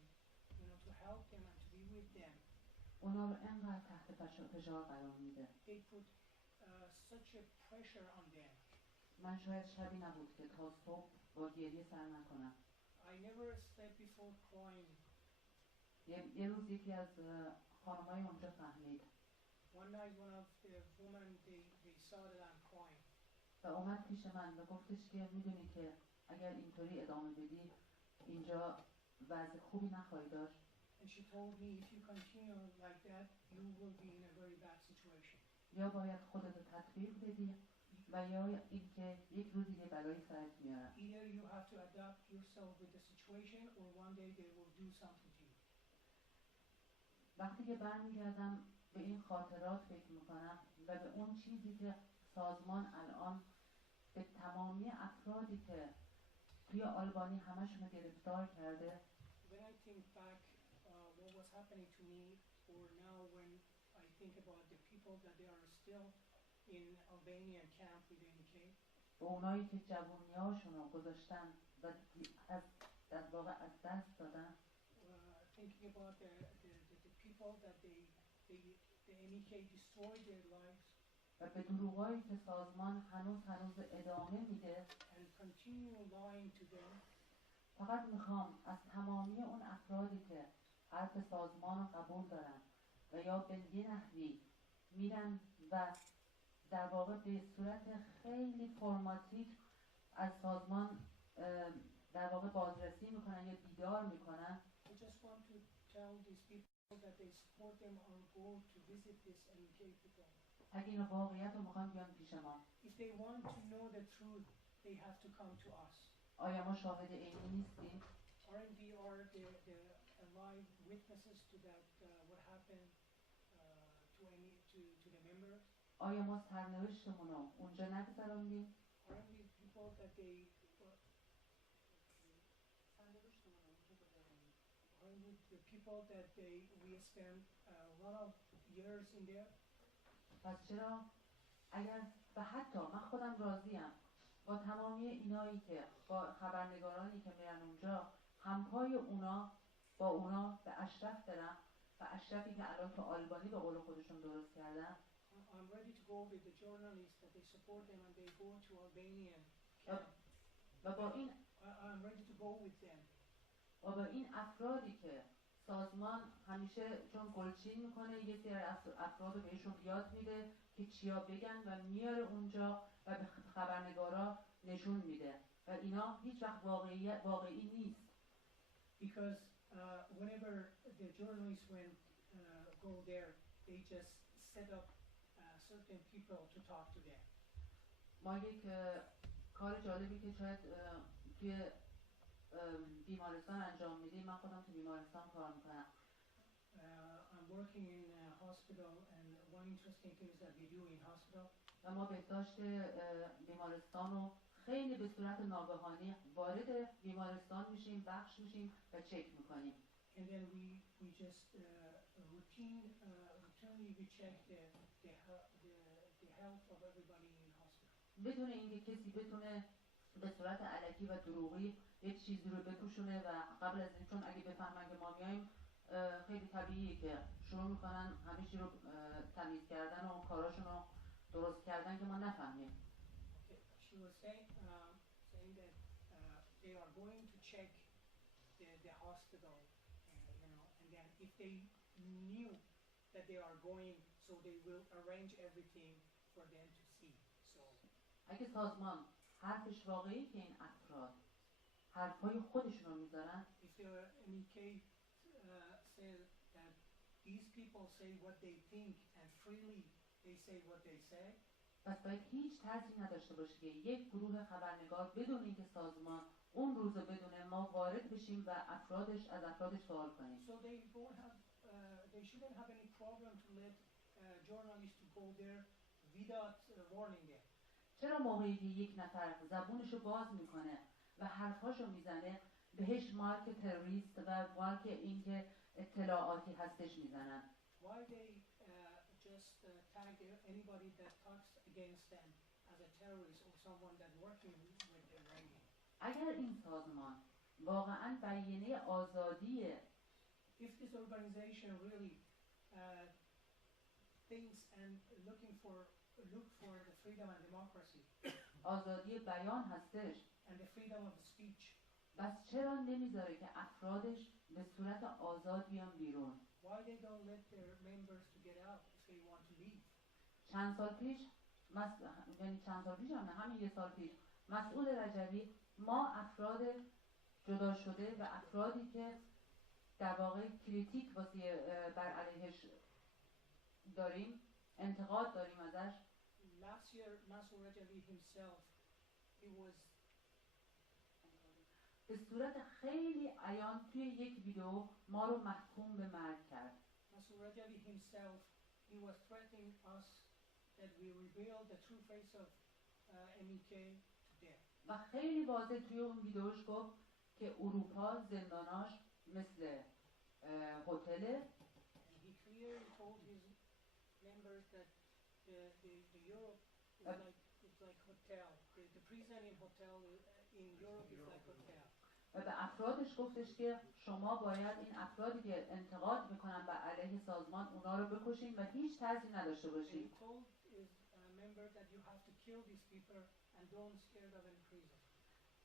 you know, to help them and to be with them. اونا رو انقدر تحت فشار قرار میده. They put such a pressure on them. من شاید شبی نبود که تا صبح با گریه سر نکنم. I never slept before crying. یه روز یکی از خانم‌های اونجا فهمید. One night one of the women they saw that I'm crying. و اومد پیش من و گفتش که میدونی که اگر اینطوری ادامه بدی اینجا وضع خوبی نخواهی داشت. And she told me if you continue like that you will be in a very bad situation. یا باید خودت رو تطبیق بدی و یا اینکه یک روزی یه بلایی سرت میارن. Either you have to adapt yourself with the situation or one day they will do something to you. وقتی که برمیگردم به این خاطرات فکر میکنم و به اون چیزی که سازمان الان به تمامی افرادی که توی آلبانی همشون گرفتار کرده. When I think back what was happening to me or now when I think about the people that they are still in Albanian camp with MK. به اونایی که جوونیاشون رو گذاشتن و از واقع از دست دادن. Thinking about the people that the MK destroyed their lives. و به دروغایی که سازمان هنوز ادامه میده. And continue lying to them. فقط میخوام از تمامی اون افرادی که حرف سازمان رو قبول دارن و یا به یه نحوی میرن و در واقع به صورت خیلی فرماتیک از سازمان در واقع بازرسی میکنن یا دیدار میکنن. I just want to tell these people that they support them or go to visit this MK people. اگه این واقعیت رو میخوان بیان پیش ما. If they want to know the truth, they have to come to us. آیا ما شاهد عینی نیستیم؟ Aren't we are the alive witnesses to that what happened to the members? آیا ما سرنوشتمون رو اونجا نگذراندیم؟ Aren't we people that they aren't we the people that we spend a lot of years in there? پس چرا اگر و حتی من خودم راضیم با تمامی اینایی که با خبرنگارانی که میرن اونجا همپای اونا با اونا به اشرف برم و اشرفی که الان تو آلبانی به قول خودشون درست کردن. I'm ready to go with the journalists that they support them and they go to Albania. و با این I'm ready to go with them. و با این افرادی که سازمان همیشه چون گلچین میکنه یه سری افراد رو بهشون یاد میده که چیا بگن و میاره اونجا و به خبرنگارا نشون میده و اینا هیچ وقت واقعی نیست. Because whenever the journalists go there, they just set up certain people to talk to them. ما یک کار جالبی که شاید توی بیمارستان انجام میدیم. من خودم تو بیمارستان کار میکنم. I'm working in a hospital and one interesting thing is that we do in hospital. و ما بهداشت بیمارستان رو خیلی به صورت ناگهانی وارد بیمارستان میشیم، بخش میشیم و چک میکنیم. And then we just routinely we check the health of everybody in hospital. بدون اینکه کسی بتونه به صورت علکی و دروغی یک چیزی رو بپوشونه و قبل از این چون اگه بفهمن که ما میایم خیلی طبیعیه که شروع میکنن همه چی رو تمیز کردن و کاراشون رو درست کردن که ما نفهمیم. She was saying that they are going to check the hospital, and then if they knew that they are going, so they will arrange everything for them to see. So اگه سازمان حرفش واقعی که این افراد حرفای خودشون رو میذارن. If the MEK says that these people say what they think and freely they say what they say. پس باید هیچ ترسی نداشته باشه که یک گروه خبرنگار بدون اینکه سازمان اون روز رو بدونه ما وارد بشیم و از افرادش سوال کنیم. So they shouldn't have any problem to let journalists to go there without warning them. چرا موقعی که یک نفر زبونشو باز میکنه و حرفاشو میزنه بهش مارک تروریست و مارک اینکه اطلاعاتی هستش میزنن؟ Why they just tag anybody that talks against them as a terrorist or someone that working with them wrongly? اگر این سازمان واقعاً بیانیه آزادیه. If this organization really thinks and look for the freedom and democracy. آزادی بیان هستش. And the freedom of speech. بس چرا نمیذاره که افرادش به صورت آزاد بیان بیرون؟ Why they don't let their members to get out if they want to leave? چند سال پیش همین یه سال پیش مسئول رجبی ما افراد جدا شده و افرادی که در واقع کریتیک واسه بر علیهش داریم انتقاد داریم ازش. Last year, Mas'ud Rajavi himself, he was به صورت خیلی عیان توی یک ویدیو ما رو محکوم به مرگ کرد. Mas'ud Rajavi himself, he was threatening us that we reveal the true face of MEK to them. و خیلی واضح توی اون ویدیوش گفت که اروپا زنداناش مثل هتله. And he clearly told his members that the Europe is like hotel. The prison in hotel in Europe is like hotel. و به افرادش گفتش که شما باید این افرادی که انتقاد میکنن به علیه سازمان اونا رو بکشین و هیچ ترسی نداشته باشین. And he told his members that you have to kill these people and don't scare them in prison.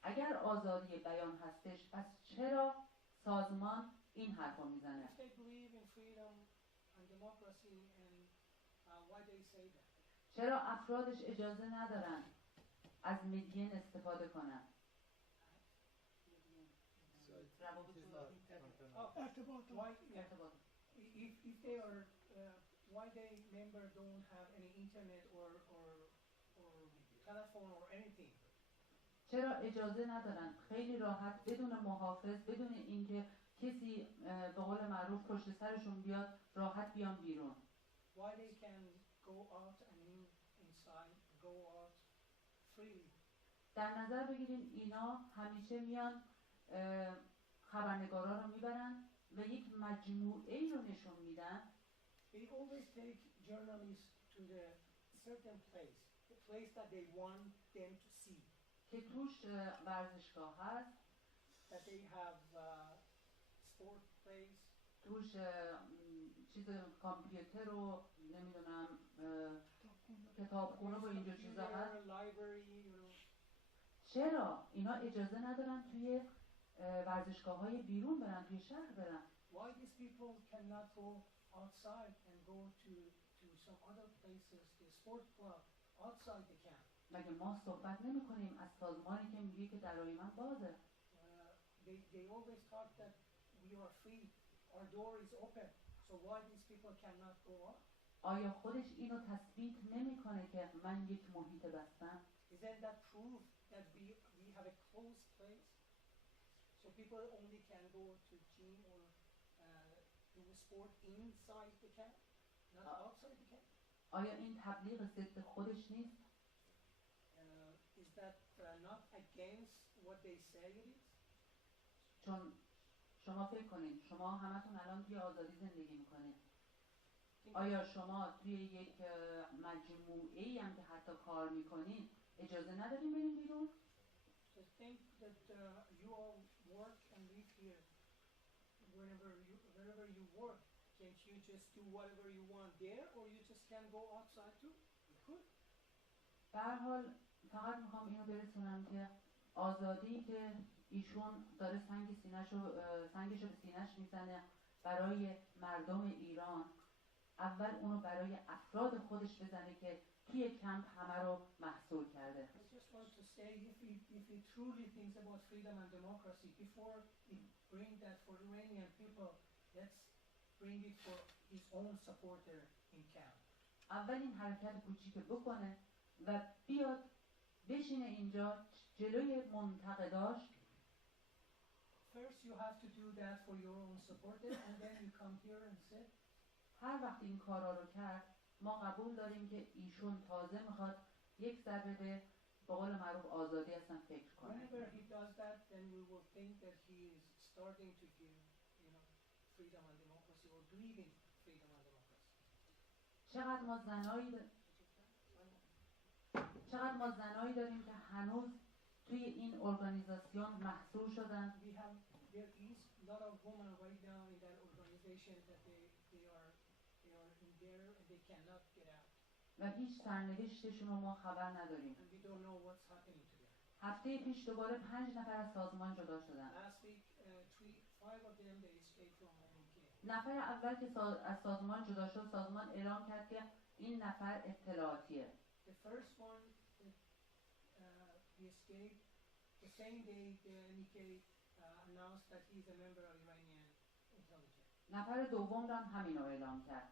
اگر آزادی بیان هستش پس چرا سازمان این حرفو میزنه؟ If they believe in freedom and democracy and why they say that? چرا افرادش اجازه ندارن از مدین استفاده کنن؟ ارتباط. Why, ارتباط. if they are, why they member don't have any internet or telephone or anything? چرا اجازه ندارن خیلی راحت بدون محافظ، بدون اینکه کسی به قول معروف پشت سرشون بیاد، راحت بیان بیرون؟ Why they can go out and inside, go out freely? در نظر بگیریم اینا همیشه میان خبرنگارا رو میبرن و یک مجموعه ای رو نشون میدن. They always take journalists to the certain place, the place that they want them to see. که توش ورزشگاه هست. That they have sport place. توش چیز کامپیوتر و نمیدونم کتابخونه و اینجور چیزا هست. چرا اینا اجازه ندارن توی ورزشگاه‌های بیرون برن، توی شهر برن؟ Why these people cannot go outside and go to some other places, the sport club outside the camp? مگه ما صحبت نمی‌کنیم از سازمانی که میگه که درای من بازه؟ They always thought that we are free, our door is open, so why these people cannot go out? آیا خودش اینو تثبیت نمی‌کنه که من یک محیط بستم؟ Isn't that proof that we have a closed place? So people only can go to gym or do sport inside the camp, not outside the camp? آیا این تبلیغ ضد خودش نیست؟ Is that not against what they say it is? چون شما فکر کنید شما همتون الان توی آزادی زندگی میکنید. آیا شما توی یک مجموعه‌ای هم که حتی کار میکنید اجازه نداریم بریم بیرون؟ So think that you all work and live here. Wherever you work, can't you just do whatever you want there, or you just can't go outside too? You could. به هر حال فقط میخوام اینو برسونم که آزادی که ایشون داره سنگشو به سینه‌اش میزنه برای مردم ایران، اول اونو برای افراد خودش بزنه که توی کمپ همه رو محصور کرده. I just want to say, if he truly thinks about freedom and democracy, before he bring that for Iranian people, let's bring it for his own supporter in camp. اول این حرکت کوچیک بکنه و بیاد بشینه اینجا جلوی منتقداش. First you have to do that for your own supporter and then you come here and say. هر وقت این کارا رو کرد ما قبول داریم که ایشون تازه میخواد یک ضربه به قول معروف آزادی اصلا فکر کنه. Whenever he does that, then we will think that he is starting to give, freedom and democracy or believing freedom and democracy. چقدر ما زنایی داریم که هنوز توی این ارگانیزاسیون محصور شدن. There is a lot of women right now in that organization that they are in there and they cannot get out. و هیچ سرنوشتشون رو ما خبر نداریم. And we don't know what's happening to them. هفته پیش دوباره 5 نفر از سازمان جدا شدن. Last week, 5 of them they escaped from MK. نفر اول که از سازمان جدا شد، سازمان اعلام کرد که این نفر اطلاعاتیه. The first one he escaped the same day the MK announced that he is a member of Iranian intelligence. نفر دوم رو هم همین رو اعلام کرد.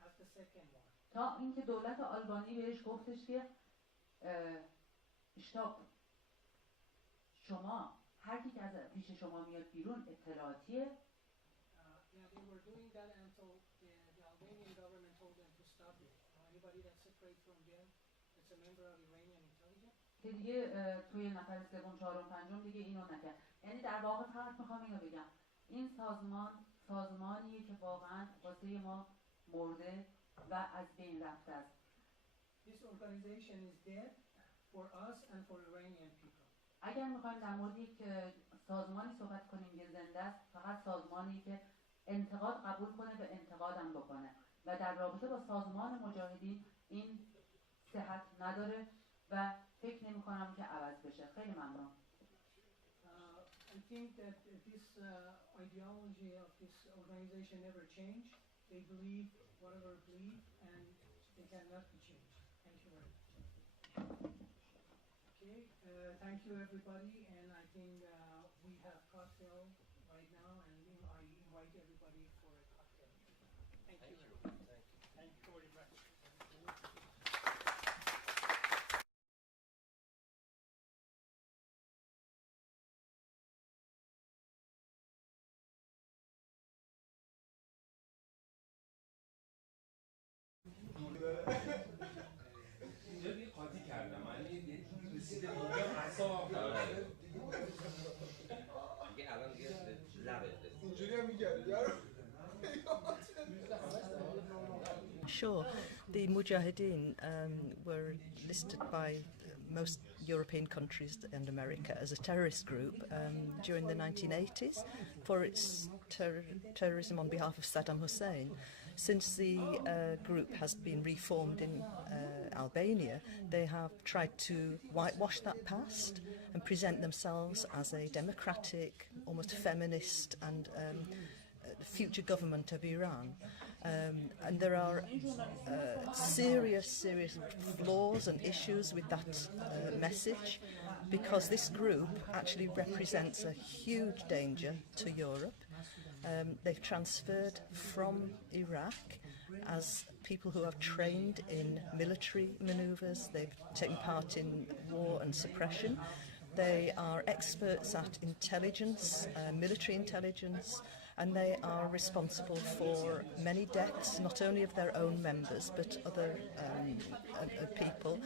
As the second one. تا اینکه دولت آلبانی بهش گفتش که اشتاپ، شما هر کی که از پیش شما میاد بیرون اطلاعاتیه. Yeah, they were doing that until the Albanian government told them to stop it. Anybody that's separated from them, that's a member of Iranian intelligence. که دیگه توی نفر سوم، چهارم، پنجم دیگه اینو نکرد. یعنی در واقع فقط میخوام اینو بگم، این سازمانیه که واقعا واسه ما مرده و از بین رفته است. This organization is dead for us and for Iranian people. اگر میخوایم در مورد یک سازمانی صحبت کنیم که زنده است، فقط سازمانی که انتقاد قبول کنه و انتقادم بکنه و در رابطه با سازمان مجاهدین این صحت نداره و فکر نمی کنم که عوض بشه. خیلی ممنون. I think that this ideology of this organization never changed. They believe whatever believe and they cannot be changed. Thank you very much. Okay, thank you everybody, and I think we have cocktail right now, and everybody for a cocktail. Thank you very much. Thank you very much. Sure. The Mujahideen were listed by most European countries and America as a terrorist group during the 1980s for its terrorism on behalf of Saddam Hussein. Since the group has been reformed in Albania, they have tried to whitewash that past and present themselves as a democratic, almost feminist and future government of Iran. And there are serious flaws and issues with that message, because this group actually represents a huge danger to Europe. They've transferred from Iraq as people who have trained in military maneuvers. They've taken part in war and suppression. They are experts at intelligence, military intelligence, and they are responsible for many deaths, not only of their own members, but other people.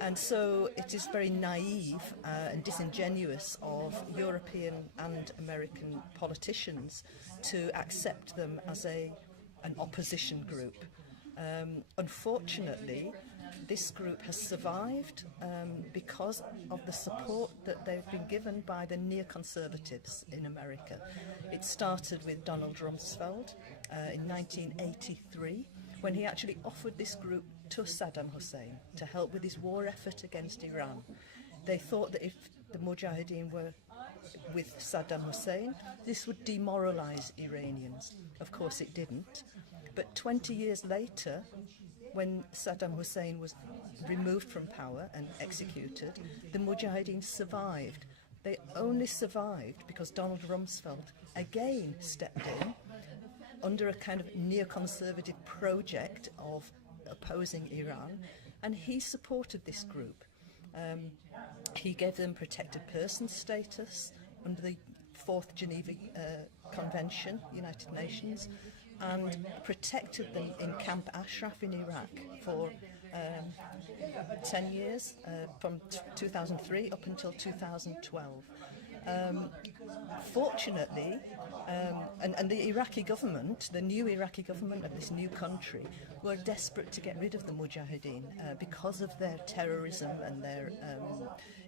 And so it is very naive and disingenuous of European and American politicians to accept them as an opposition group. Unfortunately, this group has survived because of the support that they've been given by the neoconservatives in America. It started with Donald Rumsfeld in 1983, when he actually offered this group to Saddam Hussein to help with his war effort against Iran. They thought that if the Mujahideen were with Saddam Hussein, this would demoralize Iranians. Of course it didn't. But 20 years later, when Saddam Hussein was removed from power and executed, the Mujahideen survived. They only survived because Donald Rumsfeld again stepped in under a kind of neoconservative project of opposing Iran, and he supported this group. He gave them protected person status under the 4th Geneva Convention, United Nations, and protected them in Camp Ashraf in Iraq for 10 years, from 2003 up until 2012. Fortunately, and the Iraqi government, the new Iraqi government of this new country, were desperate to get rid of the Mujahideen because of their terrorism and their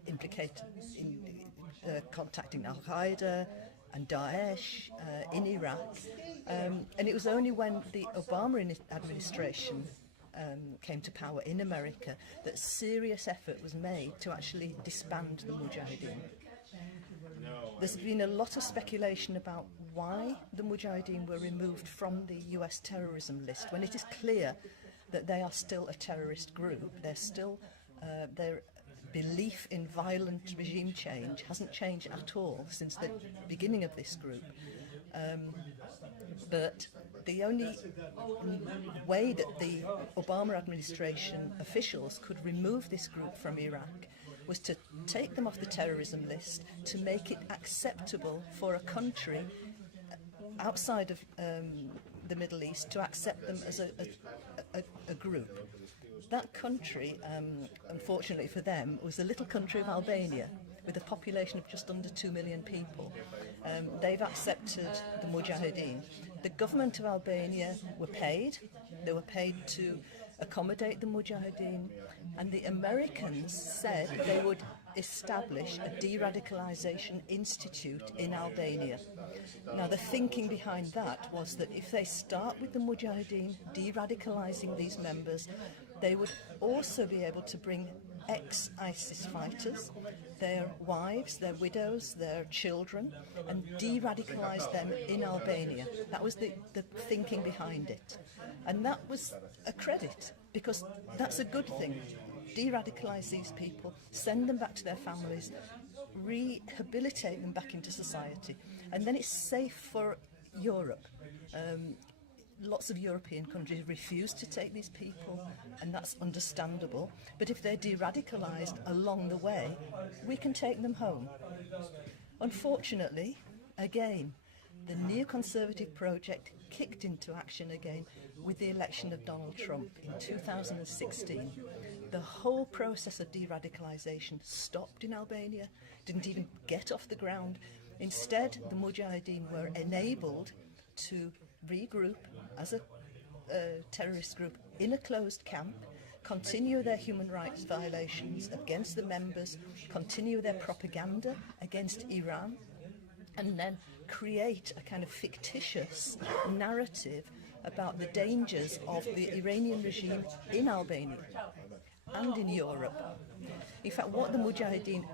implicated in contacting Al-Qaeda and Daesh in Iraq. And it was only when the Obama administration came to power in America that serious effort was made to actually disband the Mujahideen. There's been a lot of speculation about why the Mujahideen were removed from the US terrorism list, when it is clear that they are still a terrorist group. They're still, their belief in violent regime change hasn't changed at all since the beginning of this group. But the only way that the Obama administration officials could remove this group from Iraq was to take them off the terrorism list, to make it acceptable for a country outside of the Middle East to accept them as a group. That country, unfortunately for them, was the little country of Albania, with a population of just under 2 million people. They've accepted the Mujahideen. The government of Albania were paid. They were paid to accommodate the Mujahideen, and the Americans said they would establish a de-radicalization institute in Albania. Now, the thinking behind that was that if they start with the Mujahideen de-radicalizing these members, they would also be able to bring ex-ISIS fighters, their wives, their widows, their children, and de-radicalize them in Albania. That was the thinking behind it. And that was a credit, because that's a good thing. De-radicalize these people, send them back to their families, rehabilitate them back into society, and then it's safe for Europe. Lots of European countries refuse to take these people, and that's understandable. But if they're de-radicalised along the way, we can take them home. Unfortunately, again, the neoconservative project kicked into action again with the election of Donald Trump in 2016. The whole process of de-radicalisation stopped in Albania, didn't even get off the ground. Instead, the Mujahideen were enabled to regroup as a terrorist group in a closed camp, continue their human rights violations against the members, continue their propaganda against Iran, and then create a kind of fictitious narrative about the dangers of the Iranian regime in Albania and in Europe. In fact, what the Mujahideen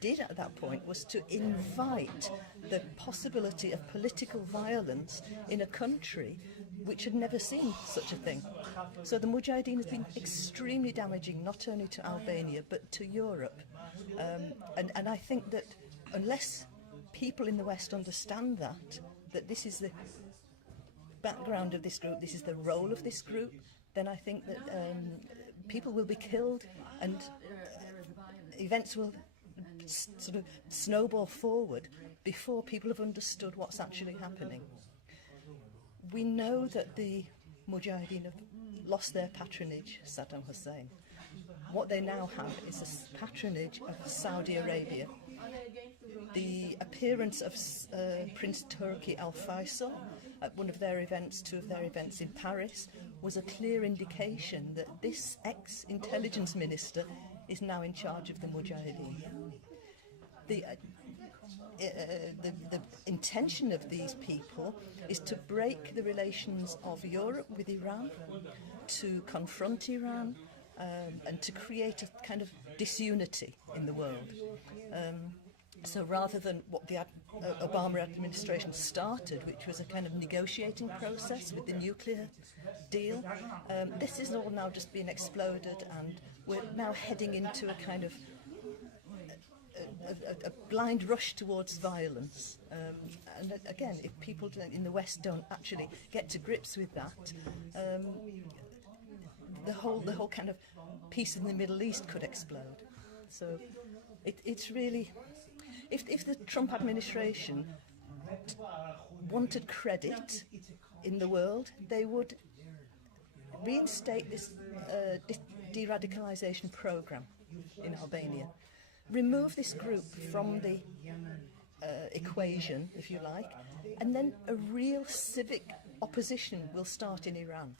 did at that point was to invite the possibility of political violence in a country which had never seen such a thing. So the Mujahideen has been extremely damaging, not only to Albania, but to Europe. And I think that unless people in the West understand that this is the background of this group, this is the role of this group, then I think that people will be killed and events will sort of snowball forward before people have understood what's actually happening. We know that the Mujahideen have lost their patronage, Saddam Hussein. What they now have is a patronage of Saudi Arabia. The appearance of Prince Turki Al Faisal at one of their events, two of their events in Paris, was a clear indication that this ex-intelligence minister is now in charge of the Mujahideen. The intention of these people is to break the relations of Europe with Iran, to confront Iran, and to create a kind of disunity in the world. So rather than what the Obama administration started, which was a kind of negotiating process with the nuclear deal, this is all now just being exploded, and we're now heading into a kind of a blind rush towards violence. And again, if people in the West don't actually get to grips with that, the whole kind of peace in the Middle East could explode. So it's really, if the Trump administration wanted credit in the world, they would reinstate this de-radicalisation program in Albania. Remove this group from the equation, if you like, and then a real civic opposition will start in Iran.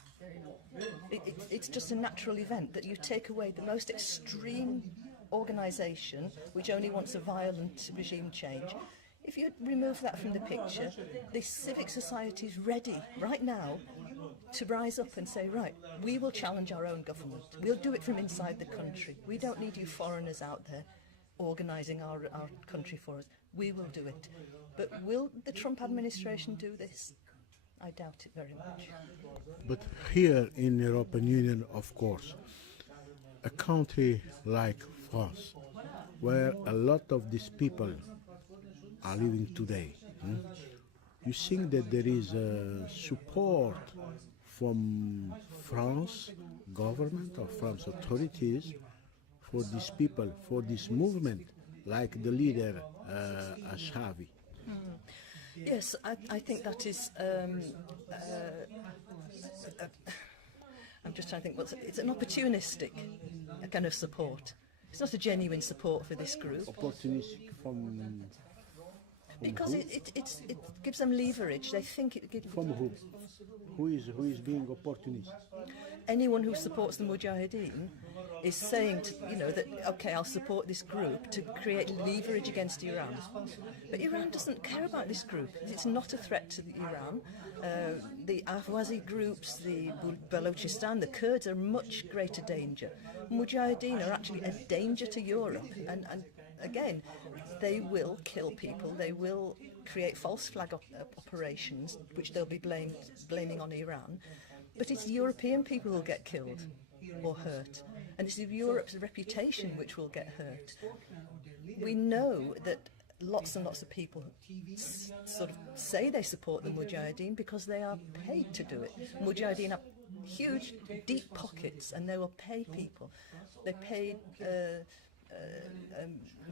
It's just a natural event that you take away the most extreme organisation which only wants a violent regime change. If you remove that from the picture, the civic society is ready right now to rise up and say, right, we will challenge our own government. We'll do it from inside the country. We don't need you foreigners out there organising our country for us. We will do it. But will the Trump administration do this? I doubt it very much. But here in the European Union, of course, a country like France, where a lot of these people are living today, you think that there is support from France government or France authorities for these people, for this movement, like the leader Ashavi? Yes, I think that is. I'm just trying to think. It's an opportunistic kind of support. It's not a genuine support for this group. Opportunistic from because who? it gives them leverage. They think it gives. From who? Who is being opportunist? Anyone who supports the Mujahideen is saying, that, okay, I'll support this group to create leverage against Iran. But Iran doesn't care about this group. It's not a threat to Iran. The Ahwazi groups, the Balochistan, the Kurds are much greater danger. Mujahideen are actually a danger to Europe. And again, they will kill people. They will create false flag operations, which they'll be blaming on Iran. But it's European people who will get killed or hurt. And it's Europe's reputation which will get hurt. We know that lots and lots of people sort of say they support the Mujahideen because they are paid to do it. Mujahideen have huge, deep pockets, and they will pay people. They paid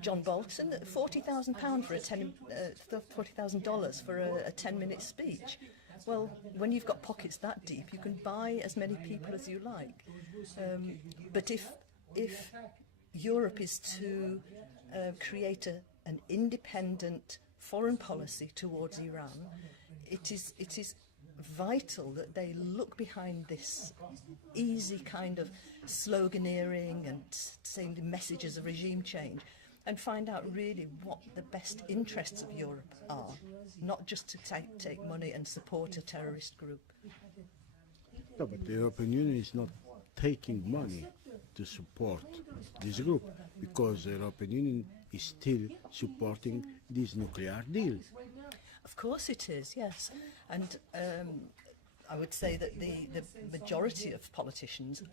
John Bolton £40,000 for $40,000 for a 10-minute speech. Well, when you've got pockets that deep, you can buy as many people as you like. But if Europe is to create an independent foreign policy towards Iran, it is vital that they look behind this easy kind of sloganeering and saying the messages of regime change and find out really what the best interests of Europe are, not just to take money and support a terrorist group. No, but the European Union is not taking money to support this group because the European Union is still supporting this nuclear deal. Of course it is, yes. And I would say that the majority of politicians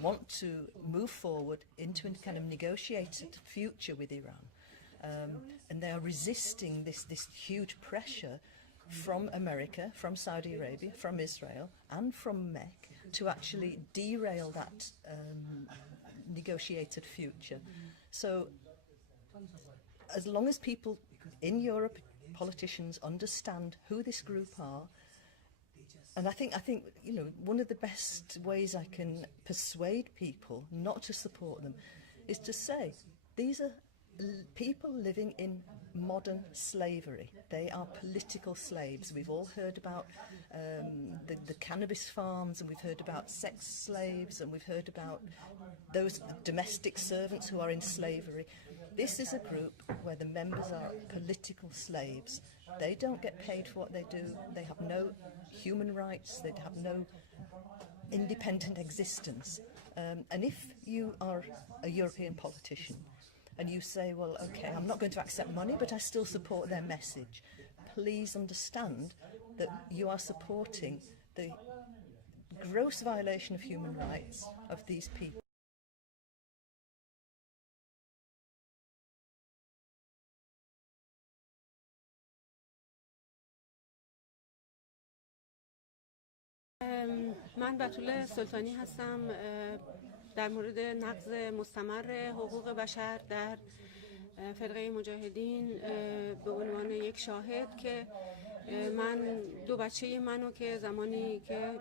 want to move forward into a kind of negotiated future with Iran. And they are resisting this huge pressure from America, from Saudi Arabia, from Israel, and from Mecca to actually derail that negotiated future. So as long as people in Europe, politicians, understand who this group are, and I think you know, one of the best ways I can persuade people not to support them is to say these are people living in modern slavery. They are political slaves. We've all heard about the cannabis farms, and we've heard about sex slaves, and we've heard about those domestic servants who are in slavery. This is a group where the members are political slaves. They don't get paid for what they do. They have no human rights. They have no independent existence. And if you are a European politician and you say, well, okay, I'm not going to accept money, but I still support their message, please understand that you are supporting the gross violation of human rights of these people. من بتول سلطانی هستم. در مورد نقض مستمر حقوق بشر در فرقه مجاهدین به عنوان یک شاهد که من دو بچه منو که زمانی که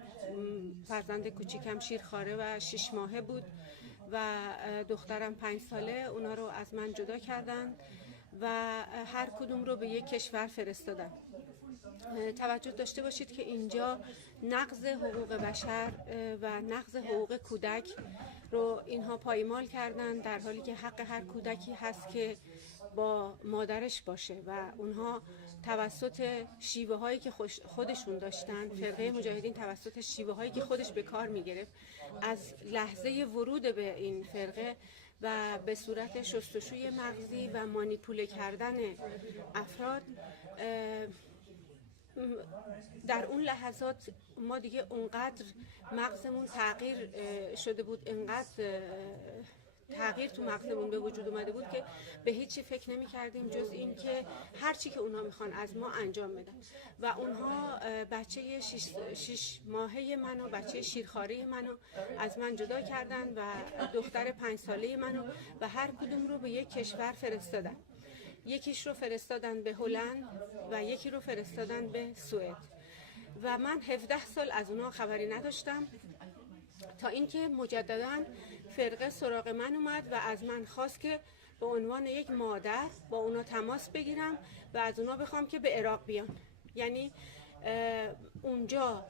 فرزند کوچیکم شیرخواره و 6 ماهه بود و دخترم 5 ساله، اونا رو از من جدا کردن و هر کدوم رو به یک کشور فرستادن. توجه داشته باشید که اینجا نقض حقوق بشر و نقض حقوق کودک رو اینها پایمال کردن، در حالی که حق هر کودکی هست که با مادرش باشه و اونها توسط شیوه هایی که خودشون داشتن، فرقه مجاهدین توسط شیوه هایی که خودش به کار میگرفت از لحظه ورود به این فرقه و به صورت شستشوی مغزی و مانیپوله کردن افراد، در اون لحظات ما دیگه اونقدر مغزمون تغییر شده بود، انقدر تغییر تو مغزمون به وجود اومده بود که به هیچی فکر نمی کردیم جز این که هر چی که اونها میخوان از ما انجام بدن. و اونها بچه 6 ماهه منو، بچه شیرخواره منو از من جدا کردن و دختر 5 ساله منو و هر کدوم رو به یک کشور فرستادن. یکیش رو فرستادن به هلند و یکی رو فرستادن به سوئد و من 17 سال از اونها خبری نداشتم تا اینکه مجددا فرقه سراغ من اومد و از من خواست که به عنوان یک مادر با اونا تماس بگیرم و از اونا بخوام که به عراق بیان. یعنی اونجا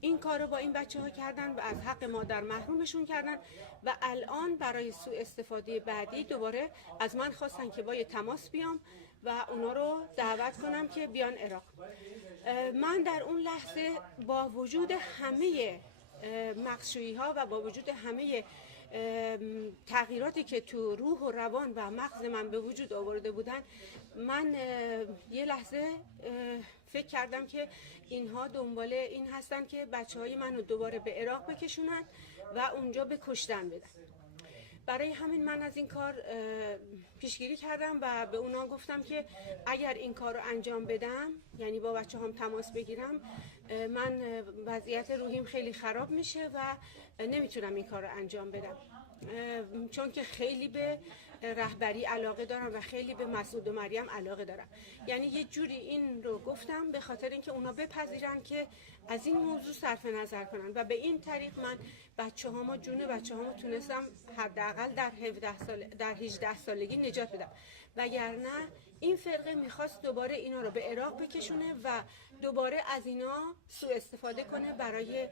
این کار رو با این بچه ها کردن و از حق مادر محرومشون کردن و الان برای سوء استفاده بعدی دوباره از من خواستن که با یه تماس بیام و اونا رو دعوت کنم که بیان عراق. من در اون لحظه با وجود همه مغزشویی ها و با وجود همه تغییراتی که تو روح و روان و مغز من به وجود آورده بودن، من یه لحظه فکر کردم که اینها دنبال این هستن که بچه‌های منو دوباره به عراق بکشونن و اونجا به کشتن بدن. برای همین من از این کار پیشگیری کردم و به اونا گفتم که اگر این کار رو انجام بدم، یعنی با بچه هم تماس بگیرم، من وضعیت روحیم خیلی خراب میشه و نمیتونم این کار رو انجام بدم، چون که خیلی به رهبری علاقه دارم و خیلی به مسعود و مریم علاقه دارم. یعنی یه جوری این رو گفتم به خاطر اینکه اونا بپذیرن که از این موضوع صرف نظر کنن و به این طریق من جون بچه هامو تونستم حداقل در 18 سالگی نجات بدم. وگرنه این فرقه میخواست دوباره اینا رو به عراق بکشونه و دوباره از اینا سوء استفاده کنه برای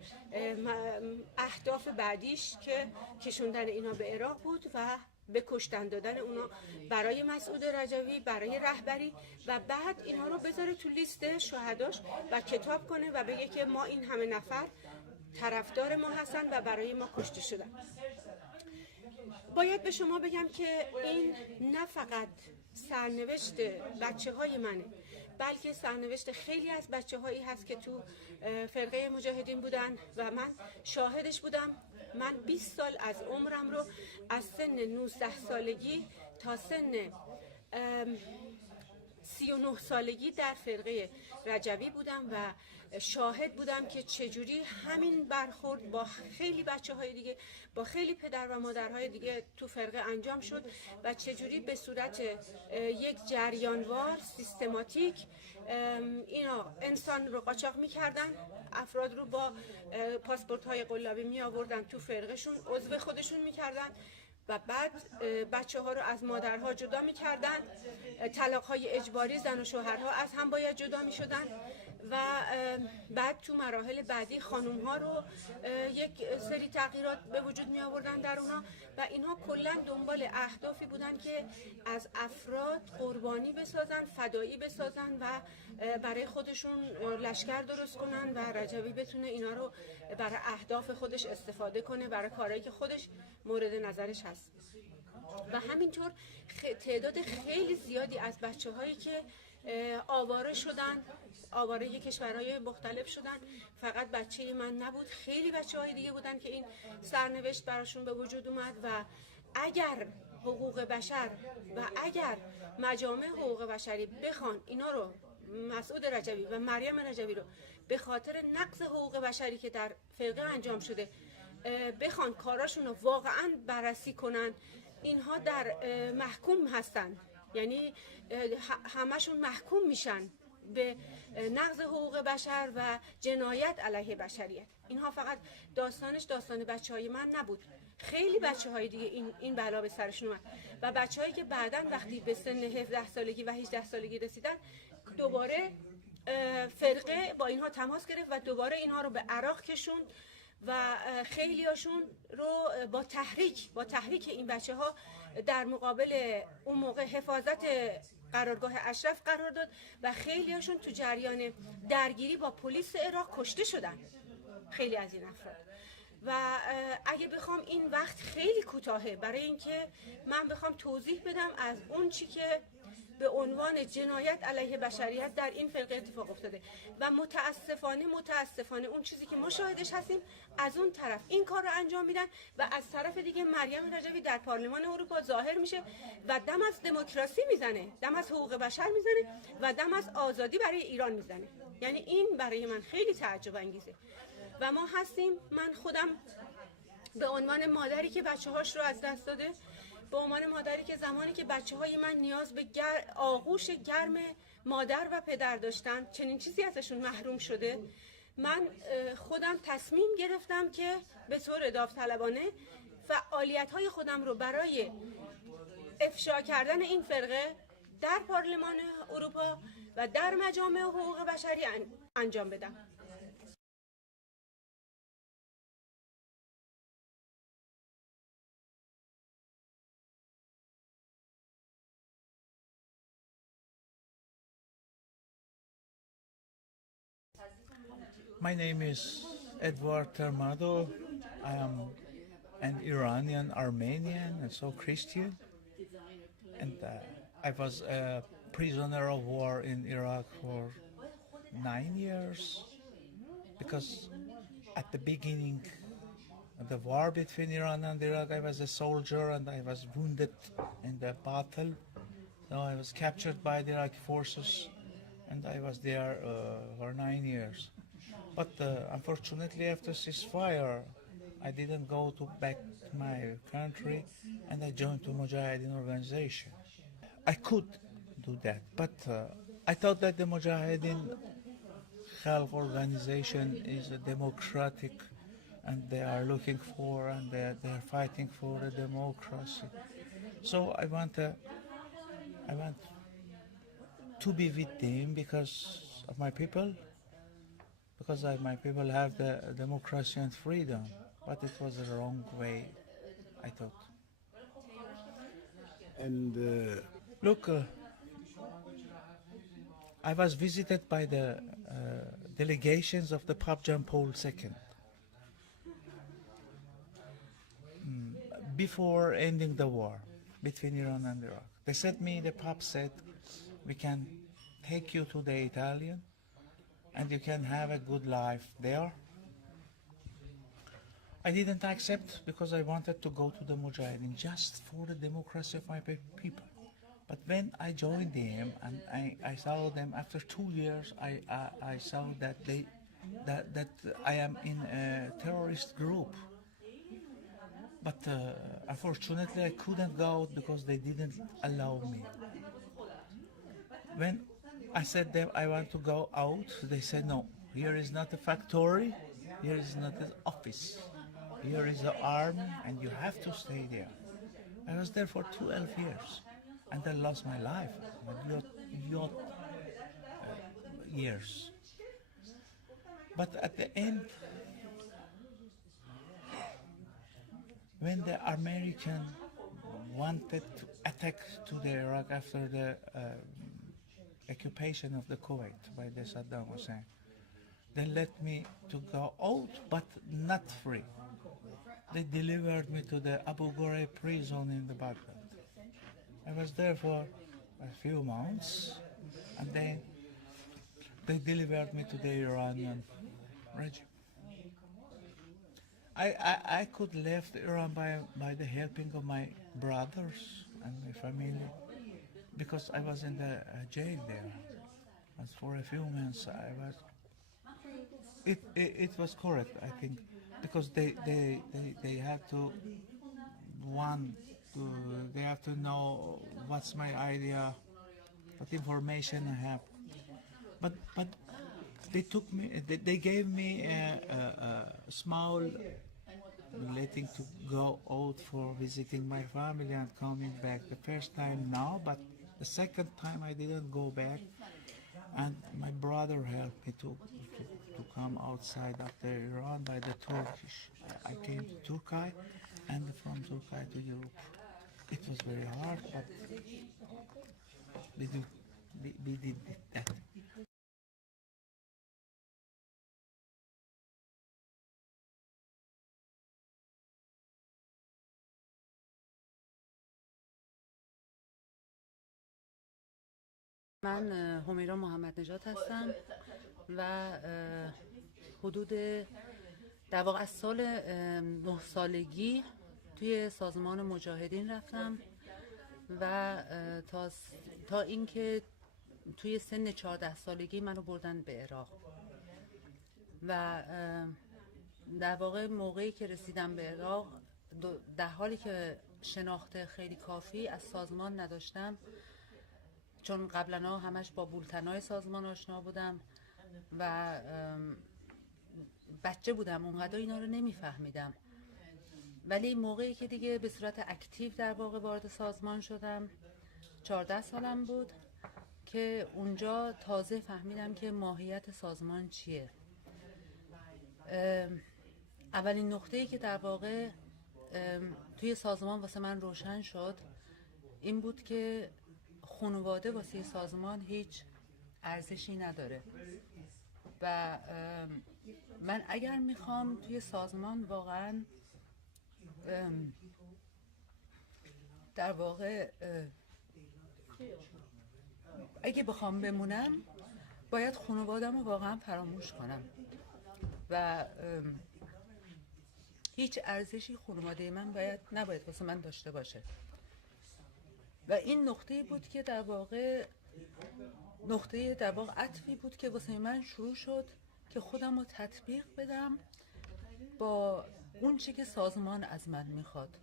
اهداف بعدیش که کشوندن اینا به عراق بود و به کشتن دادن اونا برای مسعود رجوی، برای رهبری، و بعد اینا رو بذاره تو لیست شهداش و کتاب کنه و بگه که ما این همه نفر طرفدار ما هستن و برای ما کشته شدن. باید به شما بگم که این نه فقط سرنوشت بچه های منه، بلکه سرنوشت خیلی از بچه هایی هست که تو فرقه مجاهدین بودن و من شاهدش بودم. من 20 سال از عمرم رو از سن 19 سالگی تا سن 39 سالگی در فرقه رجوی بودم و شاهد بودم که چجوری همین برخورد با خیلی بچه های دیگه، با خیلی پدر و مادرهای دیگه تو فرقه انجام شد و چجوری به صورت یک جریانوار سیستماتیک اینا انسان رو قاچاق میکردن، افراد رو با پاسپورت های قلابی می آوردن تو فرقهشون، عضو خودشون میکردن و بعد بچه ها رو از مادرها جدا میکردن. طلاق های اجباری زن و شوهرها از هم باید جدا میشدن و بعد تو مراحل بعدی خانوم ها رو یک سری تغییرات به وجود می آوردن در اونا و اینها کلا دنبال اهدافی بودن که از افراد قربانی بسازن، فدایی بسازن و برای خودشون لشکر درست کنن و رجوی بتونه اینا رو برای اهداف خودش استفاده کنه، برای کارهایی که خودش مورد نظرش هست. و همینطور تعداد خیلی زیادی از بچه هایی که آواره شدن، آواره کشورهای مختلف شدن، فقط بچه من نبود، خیلی بچه های دیگه بودن که این سرنوشت براشون به وجود اومد و اگر حقوق بشر و اگر مجامع حقوق بشری بخوان اینا رو، مسعود رجوی و مریم رجوی رو به خاطر نقض حقوق بشری که در فرقه انجام شده بخوان کاراشون رو واقعا بررسی کنن، اینها در محکوم هستن، یعنی همشون محکوم میشن به نقض حقوق بشر و جنایات علیه بشریت. اینها فقط داستانش داستان بچه های من نبود، خیلی بچه های دیگه این بلا به سرشون اومد و بچه هایی که بعداً وقتی به سن 17 سالگی و 18 سالگی رسیدن دوباره فرقه با اینها تماس گرفت و دوباره اینها رو به عراق کشوند و خیلی هاشون رو با تحریک این بچه ها در مقابل اون موقع حفاظت قرارگاه اشرف قرار داد و خیلی هاشون تو جریان درگیری با پلیس عراق کشته شدن، خیلی از این افراد. و اگه بخوام، این وقت خیلی کوتاهه برای اینکه من بخوام توضیح بدم از اون چی که به عنوان جنایت علیه بشریت در این فرقه اتفاق افتاده و متاسفانه اون چیزی که ما شاهدش هستیم، از اون طرف این کار رو انجام میدن و از طرف دیگه مریم رجوی در پارلمان اروپا ظاهر میشه و دم از دموکراسی میزنه، دم از حقوق بشر میزنه و دم از آزادی برای ایران میزنه. یعنی این برای من خیلی تعجب انگیزه و ما هستیم، من خودم به عنوان مادری که بچه‌هاش رو از دست داده، به عنوان مادری که زمانی که بچه‌های من نیاز به آغوش گرم مادر و پدر داشتن چنین چیزی ازشون محروم شده، من خودم تصمیم گرفتم که به طور داوطلبانه فعالیت‌های خودم رو برای افشا کردن این فرقه در پارلمان اروپا و در مجامع حقوق بشری انجام بدم. My name is Edward Termado. I am an Iranian Armenian and so Christian. And I was a prisoner of war in Iraq for 9 years because at the beginning the war between Iran and Iraq. I was a soldier and I was wounded in the battle. So I was captured by the Iraqi forces and I was there for 9 years. But unfortunately, after ceasefire, I didn't go back to my country and I joined the Mujahideen organization. I could do that, but I thought that the Mujahideen Khalq organization is a democratic and they are looking for and they are fighting for a democracy. So I want to be with them because of my people, because my people have the democracy and freedom. But it was the wrong way, I thought. And Look, I was visited by the delegations of the Pope John Paul II before ending the war between Iran and Iraq. They said me, the Pope said, we can take you to the Italian and you can have a good life there. I didn't accept because I wanted to go to the Mujahideen just for the democracy of my people. But when I joined them and I saw them after 2 years, I saw that that I am in a terrorist group. But unfortunately, I couldn't go out because they didn't allow me. When I said them I want to go out, they said no. Here is not a factory. Here is not an office. Here is the army, and you have to stay there. I was there for 12 years, and I lost my life, years. But at the end, when the American wanted to attack to the Iraq after the occupation of the Kuwait by the Saddam Hussein, they let me to go out, but not free. They delivered me to the Abu Ghraib prison in the Baghdad. I was there for a few months, and then they delivered me to the Iranian regime. I could left Iran by the helping of my brothers and my family, because I was in the jail there. And for a few months I was. It was correct, I think, because they have to they have to know what's my idea, what information I have. But they took me. They gave me a small letting to go out for visiting my family and coming back. The first time now, but the second time I didn't go back, and my brother helped me to come outside after Iran by the Turkish. I came to Turkey, and from Turkey to Europe. It was very hard, but we did that. من همیرا محمد نژاد هستم و حدود در واقع از سال 9 سالگی توی سازمان مجاهدین رفتم و تا اینکه توی سن 14 سالگی منو بردن به عراق و در واقع موقعی که رسیدم به عراق در حالی که شناخت خیلی کافی از سازمان نداشتم، چون قبلا همش با بولتنای سازمان آشنا بودم و بچه بودم، اونقدر اینا رو نمیفهمیدم. ولی موقعی که دیگه به صورت اکتیو در واقع وارد سازمان شدم، 14 سالم بود که اونجا تازه فهمیدم که ماهیت سازمان چیه. اولین نقطه‌ای که در واقع توی سازمان واسه من روشن شد این بود که خانواده واسه سازمان هیچ ارزشی نداره و من اگر میخوام توی سازمان واقعا در واقع اگه بخوام بمونم باید خانواده‌مو واقعا فراموش کنم و هیچ ارزشی خانواده من نباید واسه من داشته باشه. و این نقطه‌ای بود که در واقع عطفی بود که واسه من شروع شد که خودم رو تطبیق بدم با اون چی که سازمان از من میخواد.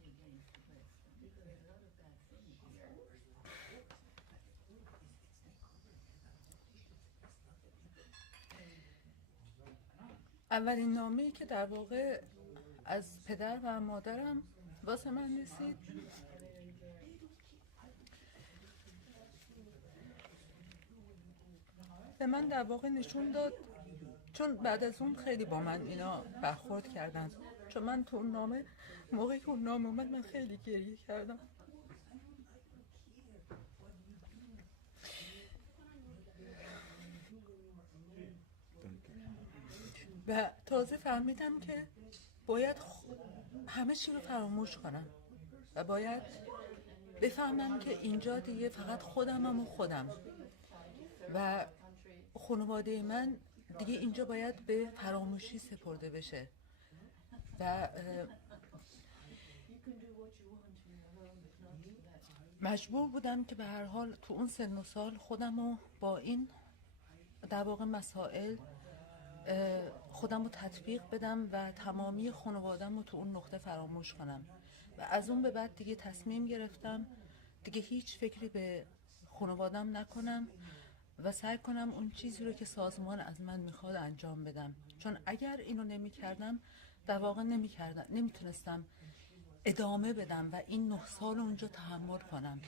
اولین نامه‌ای که در واقع از پدر و مادرم واسه من رسید به من در واقع نشون داد، چون بعد از اون خیلی با من اینا برخورد کردن، چون من تو اون نامه، موقعی که اون نامه اومد من خیلی گریه کردم. و تازه فهمیدم که باید همه چی رو فراموش کنم و باید بفهمم که اینجا دیگه فقط خودمم و خودم و خانواده من دیگه اینجا باید به فراموشی سپرده بشه. و مجبور بودم که به هر حال تو اون سن و سال خودم رو با این در واقع مسائل خودم رو تطبیق بدم و تمامی خانوادم رو تو اون نقطه فراموش کنم. و از اون به بعد دیگه تصمیم گرفتم دیگه هیچ فکری به خانوادم نکنم و سعی کنم اون چیزی رو که سازمان از من میخواد انجام بدم، چون اگر اینو نمی کردم در واقع نمیتونستم ادامه بدم و این 9 سال اونجا تحمل کنم.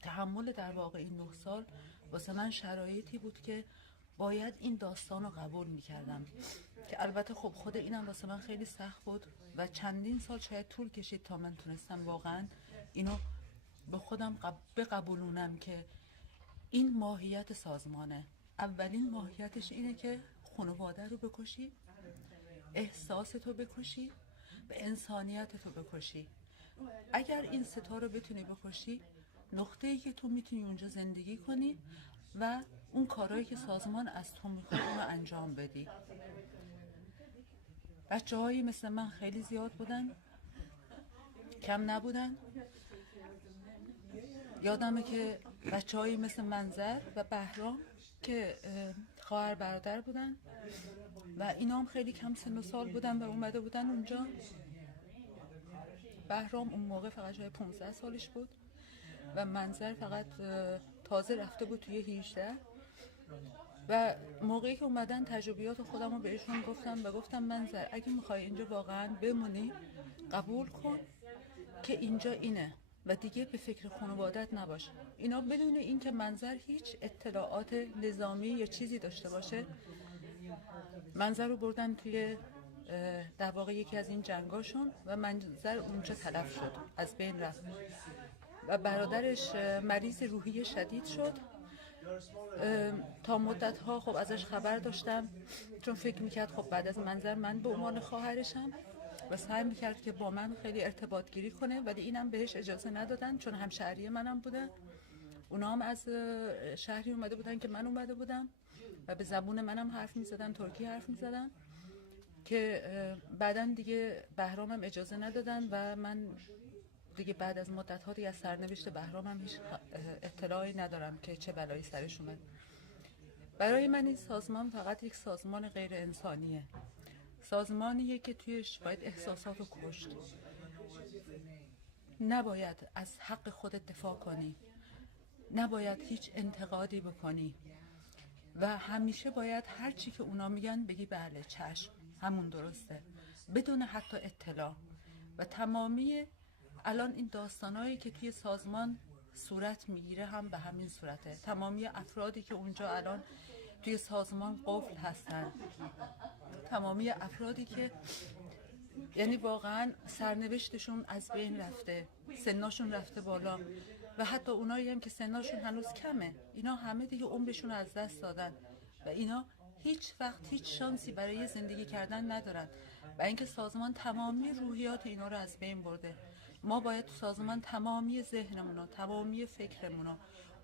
تحمل در واقع این 9 سال واسه من شرایطی بود که باید این داستان رو قبول میکردم که البته خب خود اینم واسه من خیلی سخت بود و چندین سال شاید طول کشید تا من تونستم واقعا اینو به خودم بقبولونم که این ماهیت سازمانه. اولین ماهیتش اینه که خانواده رو بکشی، احساستو بکشی، به انسانیتتو بکشی. اگر این ستا رو بتونی بکشی، نقطه‌ای که تو میتونی اونجا زندگی کنی و اون کارهایی که سازمان از تو میخواد اون رو انجام بدی. بچه‌هایی مثل من خیلی زیاد بودن، کم نبودن. یادمه که بچه‌هایی مثل منظر و بهرام که خواهر برادر بودن و اینا هم خیلی کم سن و سال بودن و اومده بودن اونجا. بهرام اون موقع فقط شاید 15 سالش بود و منظر فقط تازه رفته بود توی 18. و موقعی که اومدن تجربیات خودم رو بهشون گفتم منظر اگه میخوای اینجا واقعا بمونی قبول کن که اینجا اینه و دیگه به فکر خانوادت نباش. اینا بدون این که منظر هیچ اطلاعات نظامی یا چیزی داشته باشه منظر رو بردن توی در واقع یکی از این جنگاشون و منظر اونجا تلف شد، از بین رفت و برادرش مریض روحی شدید شد. تا مدت ها خب ازش خبر داشتم چون فکر میکرد خب بعد از منظر من به عنوان خواهرشم و سعی میکرد که با من خیلی ارتباط گیری کنه، ولی اینم بهش اجازه ندادن چون همشهری منم بودن. اونا هم از شهری اومده بودن که من اومده بودم و به زبون منم حرف میزدن، ترکی حرف میزدن که بعدن دیگه بهرامم اجازه ندادن و من دیگه بعد از مدت ها دیگه از سرنوشت بهرامم هیچ اطلاعی ندارم که چه بلایی سرش اومد. برای من این سازمان فقط یک سازمان غیر انسانیه، سازمانیه که تویش باید احساساتو کشت. نباید از حق خودت دفاع کنی، نباید هیچ انتقادی بکنی و همیشه باید هر چی که اونا میگن بگی بله چشم همون درسته بدون حتی اطلاع. و تمامی الان این داستانایی که توی سازمان صورت میگیره هم به همین صورته. تمامی افرادی که اونجا الان توی سازمان قفل هستن، تمامی افرادی که یعنی واقعا سرنوشتشون از بین رفته، سناشون رفته بالا و حتی اونایی هم که سناشون هنوز کمه، اینا همه دیگه عمرشون از دست دادن و اینا هیچ وقت هیچ شانسی برای زندگی کردن ندارن و اینکه سازمان تمامی روحیات اینا رو از بین برده. ما باید تو سازمان تمامی ذهنمون رو، تمامی فکرمون رو،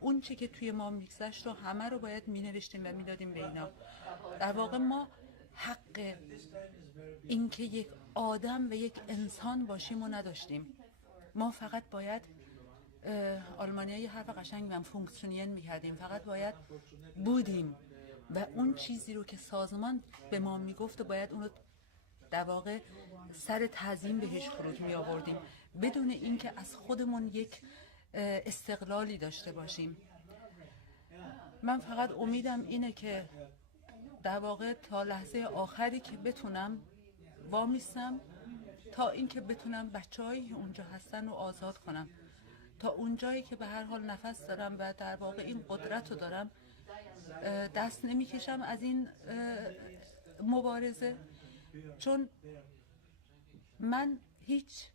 اون چی که توی ما میگذشت رو همه رو باید مینوشتیم و میدادیم به اینا. در واقع ما حق اینکه یک آدم و یک انسان باشیم و نداشتیم. ما فقط باید آلمانی‌ها یه حرف قشنگ میگن فونکسیونین میکردیم، فقط باید بودیم و اون چیزی رو که سازمان به ما میگفت و باید اون رو در واقع سر تعظیم بهش فرود می آوردیم بدون اینکه از خودمون یک استقلالی داشته باشیم. من فقط امیدم اینه که در واقع تا لحظه آخری که بتونم وامیستم تا اینکه بتونم بچه‌هایی که اونجا هستن رو آزاد کنم. تا اونجایی که به هر حال نفس دارم و در واقع این قدرت رو دارم دست نمیکشم از این مبارزه، چون من هیچ